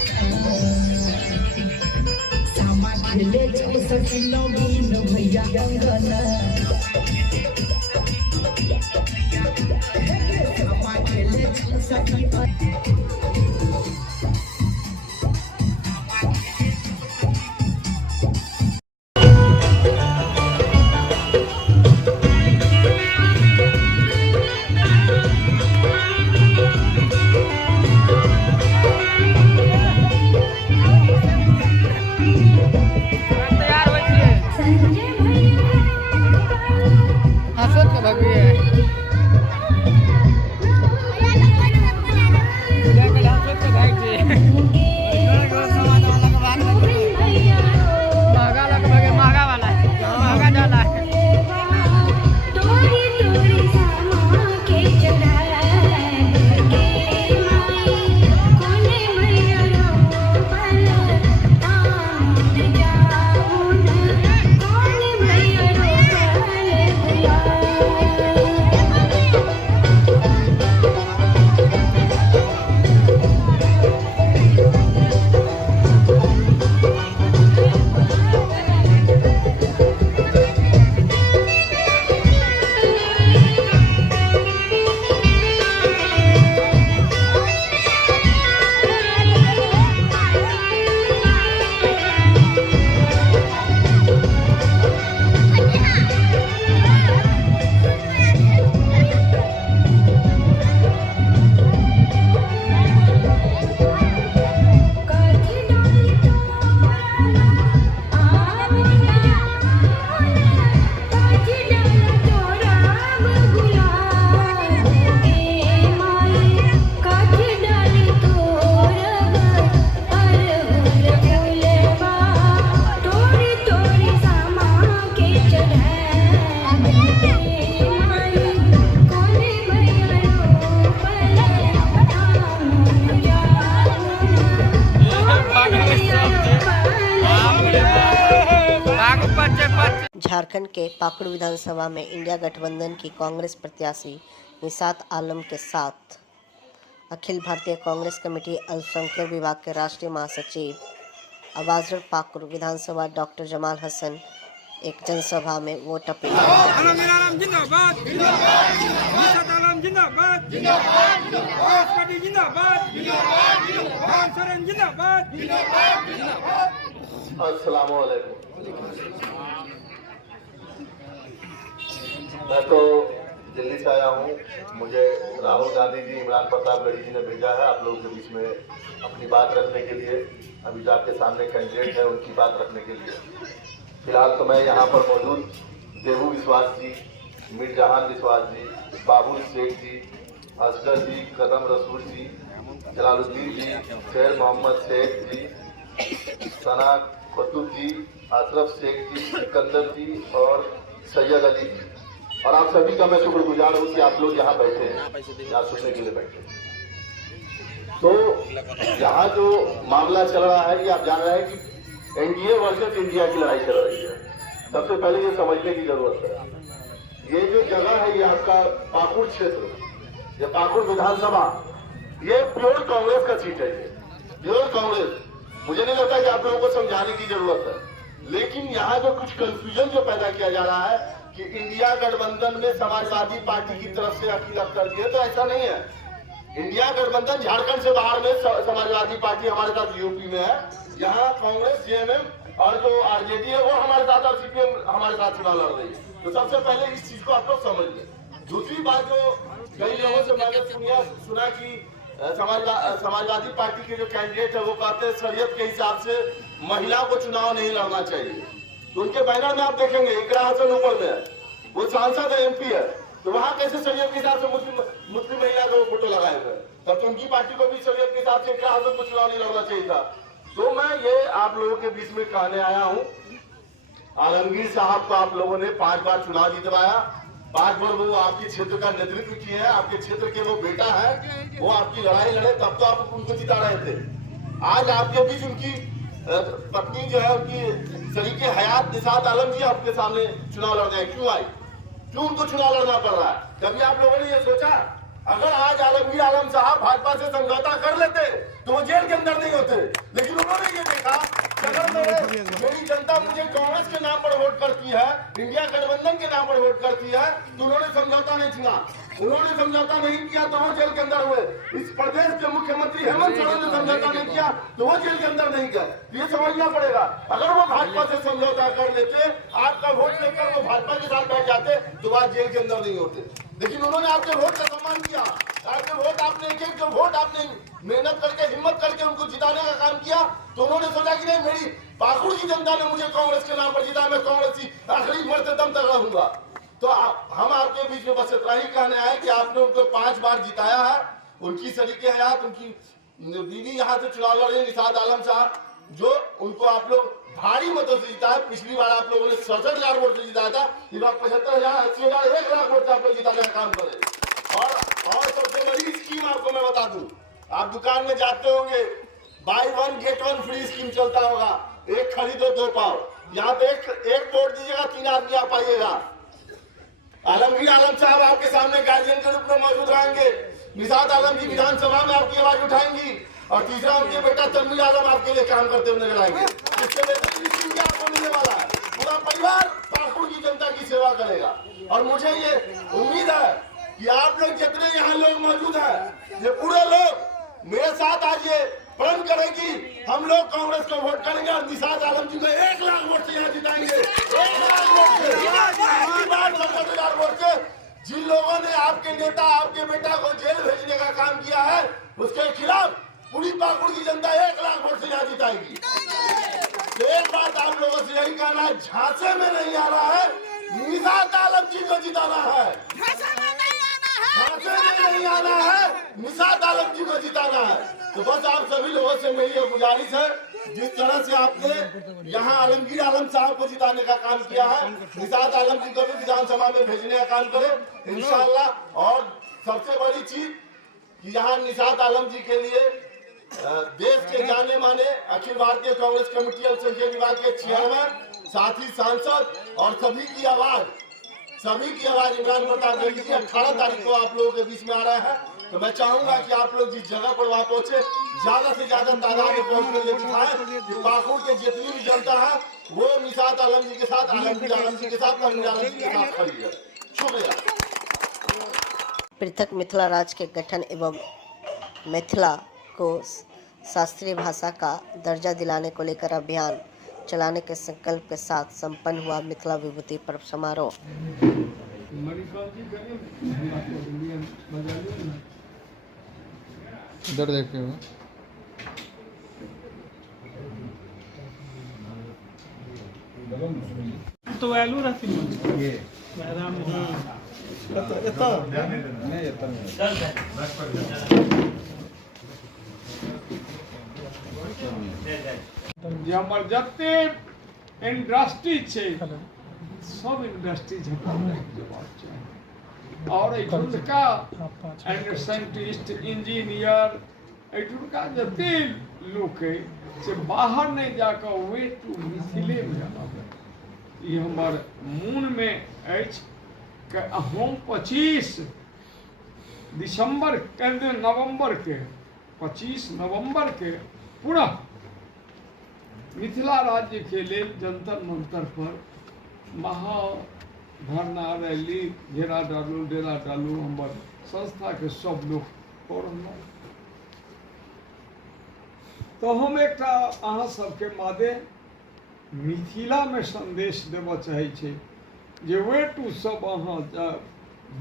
सामा खेले चल सखी नवीन भैया अंगना, सामा खेले चल सखी झारखंड के पाकुड़ विधानसभा में इंडिया गठबंधन की कांग्रेस प्रत्याशी निसात आलम के साथ अखिल भारतीय कांग्रेस कमेटी अल्पसंख्यक विभाग के राष्ट्रीय महासचिव आवाजगढ़ पाकुड़ विधानसभा डॉक्टर जमाल हसन एक जनसभा में वोट अपील अस्सलामुअलैकुम। मैं तो दिल्ली से आया हूँ। मुझे राहुल गांधी जी, इमरान प्रतापगढ़ी जी ने भेजा है आप लोगों के बीच में अपनी बात रखने के लिए। अभी जो आपके सामने कैंडिडेट है उनकी बात रखने के लिए। फिलहाल तो मैं यहाँ पर मौजूद देवू विश्वास जी, मीर जहान विश्वास जी, बाबुल शेख जी, असगर जी, कदम रसूल जी, जलालुद्दीन जी, शेर मोहम्मद शेख जी, सना बतूत जी, अशरफ शेख जी, सिकंदर जी और सैयद अली जी, और आप सभी का मैं शुक्रगुजार हूँ कि आप लोग यहाँ बैठे हैं, यहाँ सुनने के लिए बैठे हैं। तो यहाँ जो मामला चल रहा है कि आप जान रहे हैं कि एनडीए वर्सेस इंडिया की लड़ाई चल रही है। सबसे पहले ये समझने की जरूरत है, ये जो जगह है ये आपका पाकुड़ क्षेत्र, ये पाकुड़ विधानसभा, ये प्योर कांग्रेस का सीट है। ये प्योर कांग्रेस, मुझे नहीं लगता कि आप लोगों को समझाने की जरूरत है। लेकिन यहाँ जो कुछ कंफ्यूजन जो पैदा किया जा रहा है कि इंडिया गठबंधन में समाजवादी पार्टी की तरफ से अखिल अख्तर जी है, तो ऐसा नहीं है। इंडिया गठबंधन झारखंड से बाहर में समाजवादी पार्टी हमारे साथ यूपी में है, यहाँ कांग्रेस, जेएमएम और जो आरजेडी है वो हमारे साथ और सीपीएम हमारे साथ चुनाव लड़ रही है। तो सबसे पहले इस चीज को आप लोग समझ लें। दूसरी बात, जो कई लोगों से मैंने सुना कि समाजवादी पार्टी के जो कैंडिडेट है वो कहते हैं शरीयत के हिसाब से महिला को चुनाव नहीं लड़ना चाहिए। तो उनके बैनर में आप देखेंगे इकरा हसन ऊपर में है, वो सांसद है, एमपी है, तो वहाँ कैसे शरीयत के हिसाब से मुस्लिम महिला का फोटो लगाए हुए। तब तो उनकी पार्टी को भी शरीयत के हिसाब से इकरा हसन को चुनाव नहीं लड़ना चाहिए था। तो मैं ये आप लोगों के बीच में कहने आया हूँ, आलमगीर साहब को आप लोगों ने 5 बार चुनाव जितवाया, 5 बार वो आपके क्षेत्र का नेतृत्व किए हैं, आपके क्षेत्र के वो बेटा है, वो आपकी लड़ाई लड़े, तब तो आप उनको जिता रहे थे। आज आपके बीच उनकी पत्नी जो है, उनकी शरीके हयात निसात आलम जी आपके सामने चुनाव लड़ गए। क्यों आई? क्यों उनको चुनाव लड़ना पड़ रहा है? कभी आप लोगों ने ये सोचा अगर आज आलमगीर आलम साहब भाजपा से समझौता कर लेते तो वो जेल के अंदर नहीं होते? लेकिन उन्होंने ये देखा अगर मेरी जनता मुझे कांग्रेस के नाम पर वोट करती है, इंडिया गठबंधन के नाम पर वोट करती है, तो उन्होंने समझौता नहीं चुना, उन्होंने समझौता नहीं किया तो वो जेल के अंदर हुए। इस प्रदेश के मुख्यमंत्री हेमंत सोरेन ने समझौता नहीं किया तो वो जेल के अंदर नहीं गए। ये समझना पड़ेगा। अगर वो भाजपा से समझौता कर लेते, आपका वोट लेकर वो भाजपा के साथ बैठ जाते तो वह जेल के अंदर नहीं होते। लेकिन उन्होंने आपके वोट का सम्मान किया, आपके वोट आपने एक जो वोट आपने मेहनत करके हिम्मत करके उनको जिताने का काम किया, तो उन्होंने सोचा कि नहीं, मेरी पाकुड़ की जनता ने मुझे कांग्रेस के नाम पर जिता, मैं कांग्रेस की आखिरी मरते दम तक रहूंगा। तो हम आपके बीच में बस इतना ही कहने आए कि आपने उनको 5 बार जिताया है। उनकी शरीके हयात, उनकी बीवी यहाँ से चुनाव लड़ रही है, निसात आलम साहब, जो उनको आप लोग भारी मतों से जिताया। पिछली बार आप लोगों ने 67,000 वोट से जिताया था, इस बार 75,000, 80,000, 1 लाख वोट से आप लोग जिताने का काम करे। और सबसे बड़ी स्कीम आपको मैं बता दूं, आप दुकान में जाते होंगे, बाय 1 गेट 1 फ्री स्कीम चलता होगा, 1 खरीदो 2 पाओ। यहाँ पे एक वोट दीजिएगा, 3 आदमी आप पाइएगा। आलमगीर आलम साहब आपके सामने गार्जियन के रूप में मौजूद रहेंगे, निसात आलम जी विधानसभा में आपकी आवाज उठाएंगी, और तीसरा उनके बेटा तनवीर आलम आपके लिए काम करते हुए नजर आएंगे। इससे बेहतरीन स्कीम आपको मिलने वाला है। पूरा परिवार पाकुड़ की जनता की सेवा करेगा। और मुझे ये उम्मीद है कि आप लोग जितने यहाँ लोग मौजूद हैं, ये पूरे लोग मेरे साथ आज ये प्रण करेंगी, हम लोग कांग्रेस को वोट करेंगे और निसात आलम जी को 1 लाख वोट से यहाँ जिताएंगे। 1 लाख वोट से, 70,000 वोट से। जिन लोगों ने आपके नेता, आपके बेटा को जेल भेजने का काम किया है, उसके खिलाफ पूरी पाकुड़ की जनता 1 लाख वोट से यहाँ जिताएगी। एक बात आप लोगों से यही कहना है, झांसे में नहीं आना है, निसात आलम जी को जिताना है। झांसे में नहीं आना है, निसात आलम जी को जिताना है। तो बस आप सभी लोगों से मेरी ये गुजारिश है, जिस तरह से आपने यहाँ आलमगीर आलम साहब को जिताने का काम किया है, निसात आलम जी को भी विधानसभा में भेजने का काम करें इंशाअल्लाह। और सबसे बड़ी चीज कि यहाँ निसात आलम जी के लिए देश के जाने माने अखिल भारतीय कांग्रेस कमेटी अल्पसंख्यक विभाग के चेयरमैन, साथी सांसद और सभी की आवाज इमरान प्रताप गढ़ी जी 18 तारीख को आप लोगों के बीच में आ रहा है। तो मैं चाहूंगा कि आप लोग जिस जगह पर वहां पहुंचे, ज्यादा से ज्यादा तादाद में पहुंचने के दिखाएं कि पाकुड़ के जितनी भी जनता है वो निशात आलम जी के साथ, आलमगीर आलम जी के साथ, तमीर आलम जी के साथ खड़ी है। शुक्रिया। पृथक मिथिला राज्य के गठन एवं मिथिला को शास्त्रीय भाषा का दर्जा दिलाने को लेकर अभियान चलाने के संकल्प के साथ संपन्न हुआ मिथिला विभूति पर्व समारोह। इधर देखे हुए तो वैल्यू रहती है ये हमर जते इंडस्ट्री छे सब इंडस्ट्री और एठुनका साइंटिस्ट, इंजीनियर, एठुनका जते लोग है से बाहर नहीं जाकर वे टू मिथिले में ये हमार मून में हम 25 दिसंबर नवंबर के 25 नवंबर के पुनः मिथिला राज्य के लिए जंतर मंतर पर महा धरना रैली डेरा डालू हमार संस्था के सब लोग हो रहा। तो हम एक अहाँ सबके मादे मिथिला में संदेश देव चाहे छे जे वे टू सब अहाँ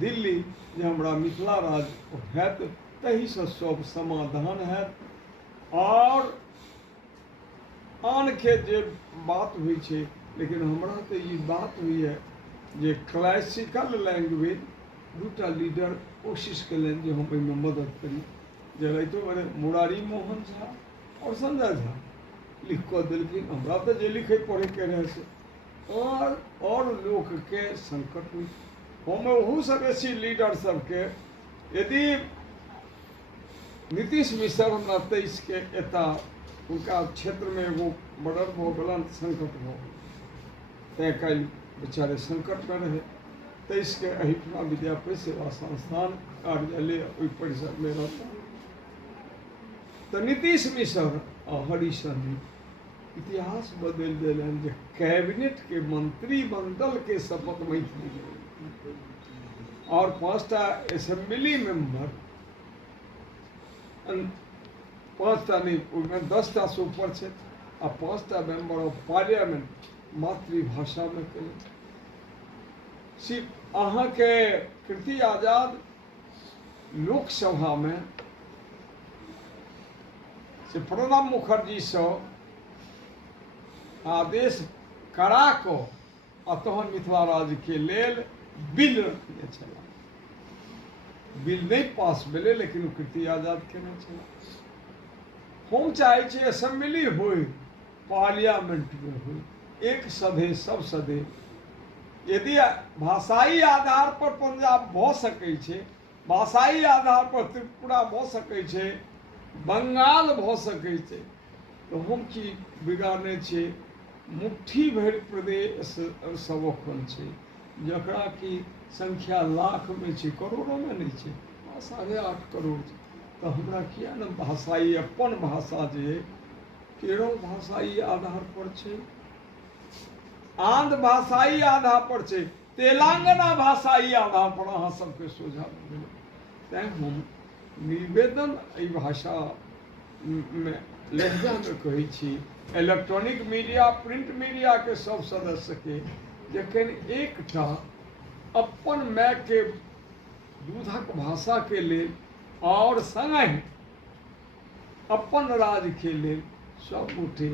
दिल्ली जे हमरा मिथिला राज्य हैत तही से सब समाधान हैत। और आन के जे बात हुई छे, लेकिन हमरा तो ये बात हुई है जे क्लासिकल लैंग्वेज दूटा लीडर कोशिश करें जो हम में मदद करी। जे तो बड़े मुरारी मोहन झा और संजय झा लिख कर दिलखिन, हमरा तो जे लिखे पढ़े के रहे से और लोग के संकट में हम वहू से बेसी लीडर सबके यदि नीतीश मिश्र हमरा 23 के एता उनका क्षेत्र में एगो मर्डर भऽ गेलन, संकट भऽ तय कल बेचारे संकट में रहे। 23 के अहिठुना विद्यापति सेवा संस्थान कार्यालय ओहि परिसर में रहता। तो नीतीश मिश्र और हरिशंकर इतिहास बदल दिलन जे कैबिनेट के मंत्रिमंडल के शपथ मैथिली और 5टा असेंबली मेंबर 5टा नहीं उनमें 10टा से ऊपर से और 5टा मेंबर ऑफ पार्लियामेंट मातृभाषा में करें। सिर्फ अहाँ के कृति आजाद लोकसभा में से प्रणब मुखर्जी से आदेश करा को तहन मिथिला राज्य के लेल बिल रखने छला। बिल नहीं पास भेले लेकिन कृति आजाद केने छला। हम चाहे छे असेंबली होय पार्लियामेंट में होय एक सदे सब सदे यदि भाषाई आधार पर पंजाब भ सकै छै, भाषाई आधार पर त्रिपुरा भ सकै छै, बंगाल भ सकै छै, तो हम की बिगाड़ने छे। मुट्ठी भर प्रदेश सब अखन छै जकरा की संख्या लाख में छै, करोड़ों में नहीं छै, 8.5 करोड़ छै। तो हमरा किया न भाषाई अपन भाषा जे केरो भाषाई आधार पर छै, आंध्र भाषाई आधार पर छै, तेलंगाना भाषाई आधार पर अहाँ सबके सोझा भेल। तैं हम निवेदन एहि भाषा में लहजा में कहै छी इलेक्ट्रॉनिक मीडिया प्रिंट मीडिया के सब सदस्य के जखन एकटा अपन माय के दूधक भाषा के लेल और संग अपन राज्य के लेल सब गोटे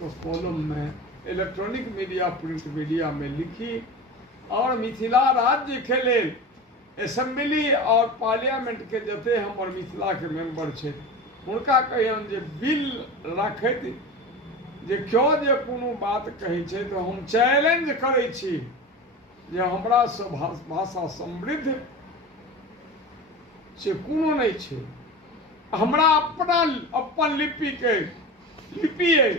कॉलम में इलेक्ट्रॉनिक मीडिया प्रिंट मीडिया में लिखी और मिथिला राज्य के लेल असेंबली और पार्लियामेंट के जते हमर मिथिला के मेंबर छै हुनका कहियन जे बिल रखैत जे क्यों जे कोनो बात कहै छै तो हम चैलेंज करै छी जे हमरा सब भाषा समृद्ध से कोनो नहीं छै। हमरा अपना अपन लिपि है,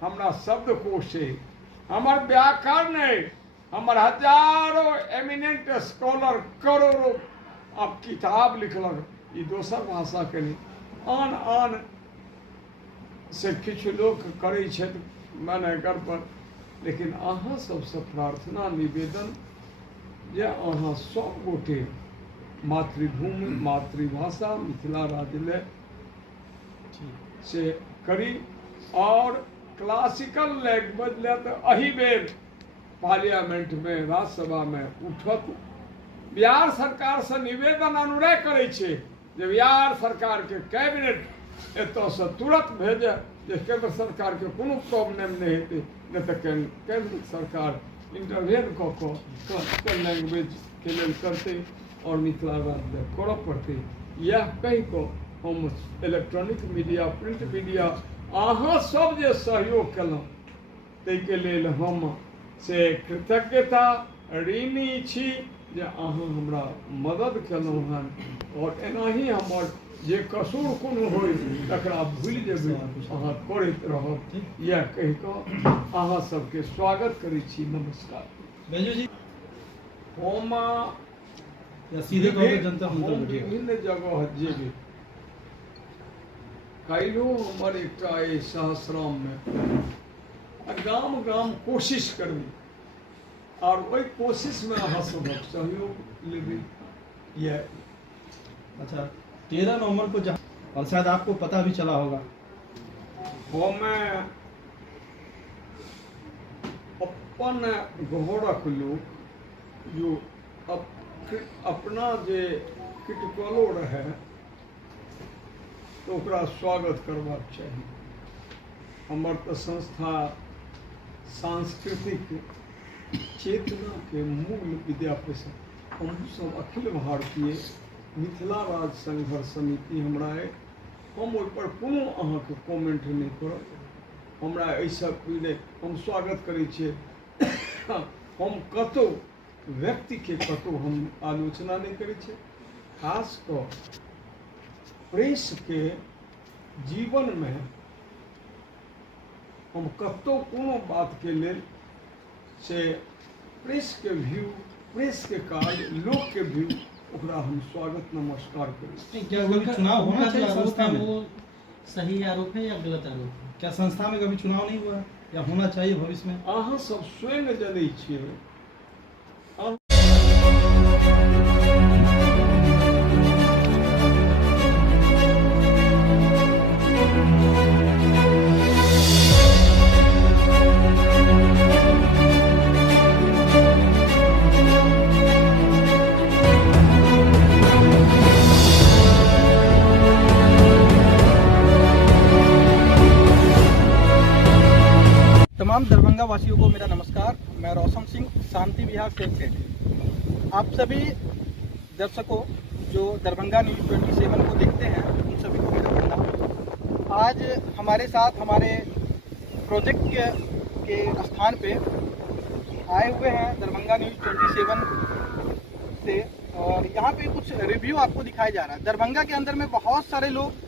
हमरा शब्दकोश है, हमार व्याकरण है, हमार हजारों एमिनेंट स्कॉलर करोड़ों अब किताब लिखलक ई दोसर भाषा के नहीं आन से किछु लोग करै छथि मने कर पर, लेकिन अहाँ सबसे प्रार्थना निवेदन जे अहाँ सब गोटे मातृभूमि मातृभाषा मिथिला राज्य से करी और क्लासिकल लैंग्वेज ले तो अही बेर पार्लियामेंट में राज्यसभा में उठत। बिहार सरकार से निवेदन अनुरोध करे छे जे बिहार सरकार के कैबिनेट एतऽ से तुरंत भेजे जे केंद्र सरकार के कोनो प्रॉब्लम नहीं हेतै, नहीं तो केंद्र सरकार इंटरवेन कऽ लैंग्वेज के लेल करते और मिथिला राज्य करऽ पड़ते। यह कहि कऽ हम इलेक्ट्रॉनिक मीडिया प्रिंट मीडिया अहाँ सब जे सहयोग केलहुँ ताहिके लेल हम से कृतज्ञता ऋणी छी जे अहाँ हमरा मदद केलहुँ हन और एनाही हमर जे कसूर कोनो होय तकरा भूलि जेबै अहाँ करैत रहब। इएह कहि कऽ अहाँ सबके स्वागत करै छी। नमस्कार। बेंजू जी हम सीधे जनता विभिन्न जगह जेबै। काल्हिओ हमर एकटा अइ सहस्राम में गाम गाम कोशिश करबै और ओहि कोशिश में अहाँ सबक सहयोग लेबै। यह अच्छा 13 नवंबर को जहाँ और शायद आपको पता भी चला होगा हम अपन घरक लोग जो अपना जे किटकलो रहे तो ओकरा स्वागत करबाक चाही। हमर तो संस्था सांस्कृतिक चेतना के मूल विद्यापति हम सब अखिल भारतीय मिथिला राज्य संघर्ष समिति हमरा है। हम ओहि पर कोनो अहाँ के कमेंट नहीं करब। हमरा एहि सब नहीं हम स्वागत करै छियै। हम कतौ व्यक्ति के कतौ हम आलोचना नहीं करै छियै। खास कऽ प्रेस के जीवन में हम कतौ कोनो बात के लेल से प्रेस के व्यू प्रेस के कार्य लोग के व्यू ओकरा हम स्वागत नमस्कार करै। क्या कभी चुनाव होना चाहिए संस्था में? वो सही आरोप है या गलत आरोप है? क्या संस्था में कभी चुनाव नहीं हुआ या होना चाहिए भविष्य में? अहाँ सब स्वयं जनै छियै। तमाम दरभंगा वासियों को मेरा नमस्कार। मैं रोशन सिंह, शांति विहार से। आप सभी दर्शकों जो दरभंगा न्यूज़ 27 को देखते हैं उन सभी को मेरा प्रणाम। आज हमारे साथ हमारे प्रोजेक्ट के स्थान पे आए हुए हैं दरभंगा न्यूज़ 27 से और यहाँ पे कुछ रिव्यू आपको दिखाया जा रहा है। दरभंगा के अंदर में बहुत सारे लोग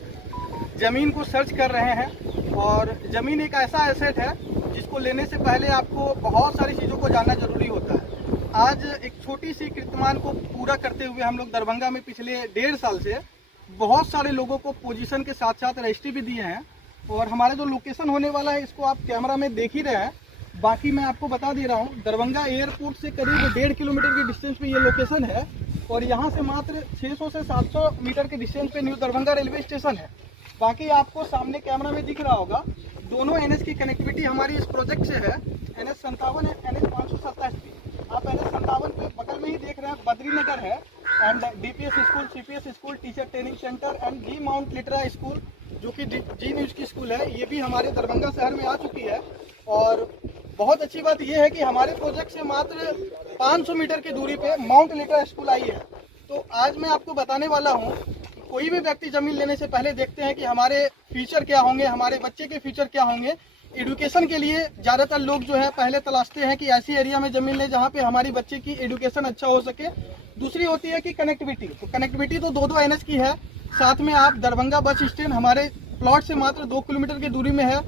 ज़मीन को सर्च कर रहे हैं और ज़मीन एक ऐसा एसेट है जिसको लेने से पहले आपको बहुत सारी चीज़ों को जानना जरूरी होता है। आज एक छोटी सी कीर्तिमान को पूरा करते हुए हम लोग दरभंगा में पिछले 1.5 साल से बहुत सारे लोगों को पोजीशन के साथ साथ रजिस्ट्री भी दिए हैं और हमारा जो लोकेशन होने वाला है इसको आप कैमरा में देख ही रहे हैं। बाकी मैं आपको बता दे रहा हूँ, दरभंगा एयरपोर्ट से करीब 1.5 किलोमीटर की डिस्टेंस पे ये लोकेशन है और यहाँ से मात्र 600 से 700 मीटर के डिस्टेंस पे न्यू दरभंगा रेलवे स्टेशन है। बाकी आपको सामने कैमरा में दिख रहा होगा, दोनों NH की कनेक्टिविटी हमारी इस प्रोजेक्ट से है। NH 57 है, NH 527 भी। आप NH 57 पे बगल में ही देख रहे हैं बद्रीनगर है and DPS school, CPS school, teacher training centre and जी माउंट लिटरा स्कूल जो कि जी न्यूज की स्कूल है, ये भी हमारे दरभंगा शहर में आ चुकी है। और बहुत अच्छी बात यह है कि हमारे प्रोजेक्ट से मात्र 500 मीटर की दूरी पे माउंट लिटरा स्कूल आई है। तो आज मैं आपको बताने वाला हूँ, कोई भी व्यक्ति जमीन लेने से पहले देखते हैं कि हमारे फ्यूचर क्या होंगे, हमारे बच्चे के फ्यूचर क्या होंगे। एजुकेशन के लिए ज़्यादातर लोग जो है पहले तलाशते हैं कि ऐसी एरिया में ज़मीन लें जहाँ पे हमारी बच्चे की एजुकेशन अच्छा हो सके। दूसरी होती है कि कनेक्टिविटी, तो कनेक्टिविटी तो 2 NH की है, साथ में आप दरभंगा बस स्टैंड हमारे प्लॉट से मात्र 2 किलोमीटर की दूरी में है,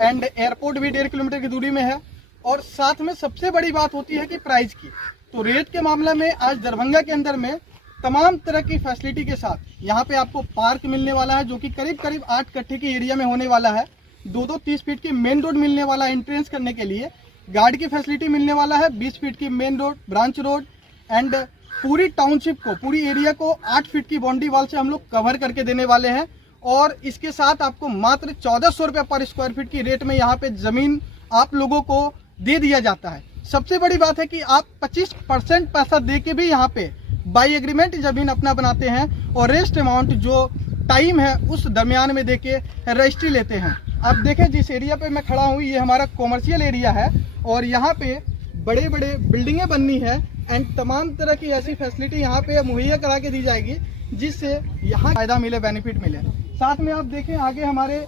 एंड एयरपोर्ट भी 1.5 किलोमीटर की दूरी में है। और साथ में सबसे बड़ी बात होती है कि प्राइस की, तो रेट के मामले में आज दरभंगा के अंदर में तमाम तरह की फैसिलिटी के साथ यहाँ पे आपको पार्क मिलने वाला है, जो कि करीब करीब 8 कट्ठे की एरिया में होने वाला है। 2-2 30 फीट की मेन रोड मिलने वाला है एंट्रेंस करने के लिए, गार्ड की फैसिलिटी मिलने वाला है, 20 फीट की main road, branch road, and पूरी टाउनशिप को, पूरी एरिया को 8 फीट की बाउंड्री वॉल से हम लोग कवर करके देने वाले हैं। और इसके साथ आपको मात्र 1400 रुपये पर स्क्वायर फीट की रेट में यहाँ पे ज़मीन आप लोगों को दे दिया जाता है। सबसे बड़ी बात है कि आप 25% पैसा दे के भी यहाँ पे बाई एग्रीमेंट ज़मीन अपना बनाते हैं, और रेस्ट अमाउंट जो टाइम है उस दरमियान में देके रजिस्ट्री लेते हैं। अब देखें जिस एरिया पे मैं खड़ा हूँ ये हमारा कॉमर्शियल एरिया है, और यहाँ पे बड़े बड़े बिल्डिंगें बननी है, एंड तमाम तरह की ऐसी फैसिलिटी यहाँ पे मुहैया करा के दी जाएगी जिससे यहाँ फ़ायदा मिले, बेनिफिट मिले। साथ में आप देखें आगे हमारे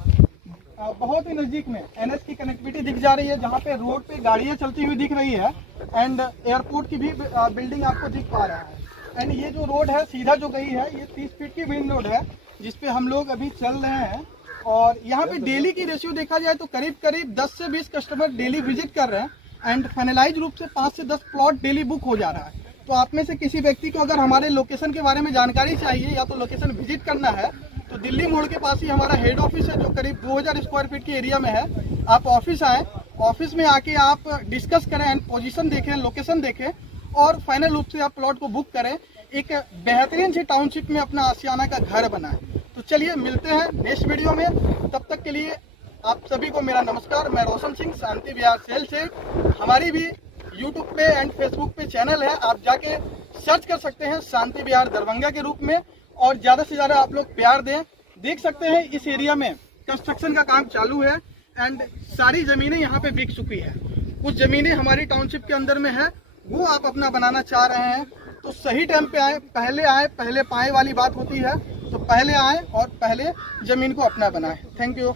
बहुत ही नज़दीक में NH की कनेक्टिविटी दिख जा रही है, जहाँ पे रोड पे गाड़ियाँ चलती हुई दिख रही है, एंड एयरपोर्ट की भी बिल्डिंग आपको दिख पा रहा है। एंड ये जो रोड है सीधा जो गई है ये 30 फीट की मेन रोड है, जिसपे हम लोग अभी चल रहे हैं। और यहाँ पे डेली की रेशियो देखा जाए तो करीब करीब 10 से 20 कस्टमर डेली विजिट कर रहे हैं, एंड फाइनलाइज रूप से 5 से 10 प्लॉट डेली बुक हो जा रहा है। तो आप में से किसी व्यक्ति को अगर हमारे लोकेशन के बारे में जानकारी चाहिए या तो लोकेशन विजिट करना है, तो दिल्ली मोड़ के पास ही हमारा हेड ऑफिस है, जो करीब 2000 स्क्वायर फीट की एरिया में है। आप ऑफिस आए, ऑफिस में आके आप डिस्कस करें एंड पोजीशन देखें, लोकेशन देखें, और फाइनल रूप से आप प्लॉट को बुक करें, एक बेहतरीन सी टाउनशिप में अपना आशियाना का घर बनाएं। तो चलिए मिलते हैं नेक्स्ट वीडियो में, तब तक के लिए आप सभी को मेरा नमस्कार। मैं रोशन सिंह, शांति विहार सेल से। हमारी भी यूट्यूब पे एंड फेसबुक पे चैनल है, आप जाके सर्च कर सकते हैं शांति विहार दरभंगा के रूप में, और ज़्यादा से ज़्यादा आप लोग प्यार दें। देख सकते हैं इस एरिया में कंस्ट्रक्शन का काम चालू है, एंड सारी ज़मीनें यहाँ पे बिक चुकी है। कुछ ज़मीनें हमारी टाउनशिप के अंदर में है, वो आप अपना बनाना चाह रहे हैं तो सही टाइम पे आए, पहले पाए वाली बात होती है। तो पहले आए और पहले ज़मीन को अपना बनाएं। Thank you.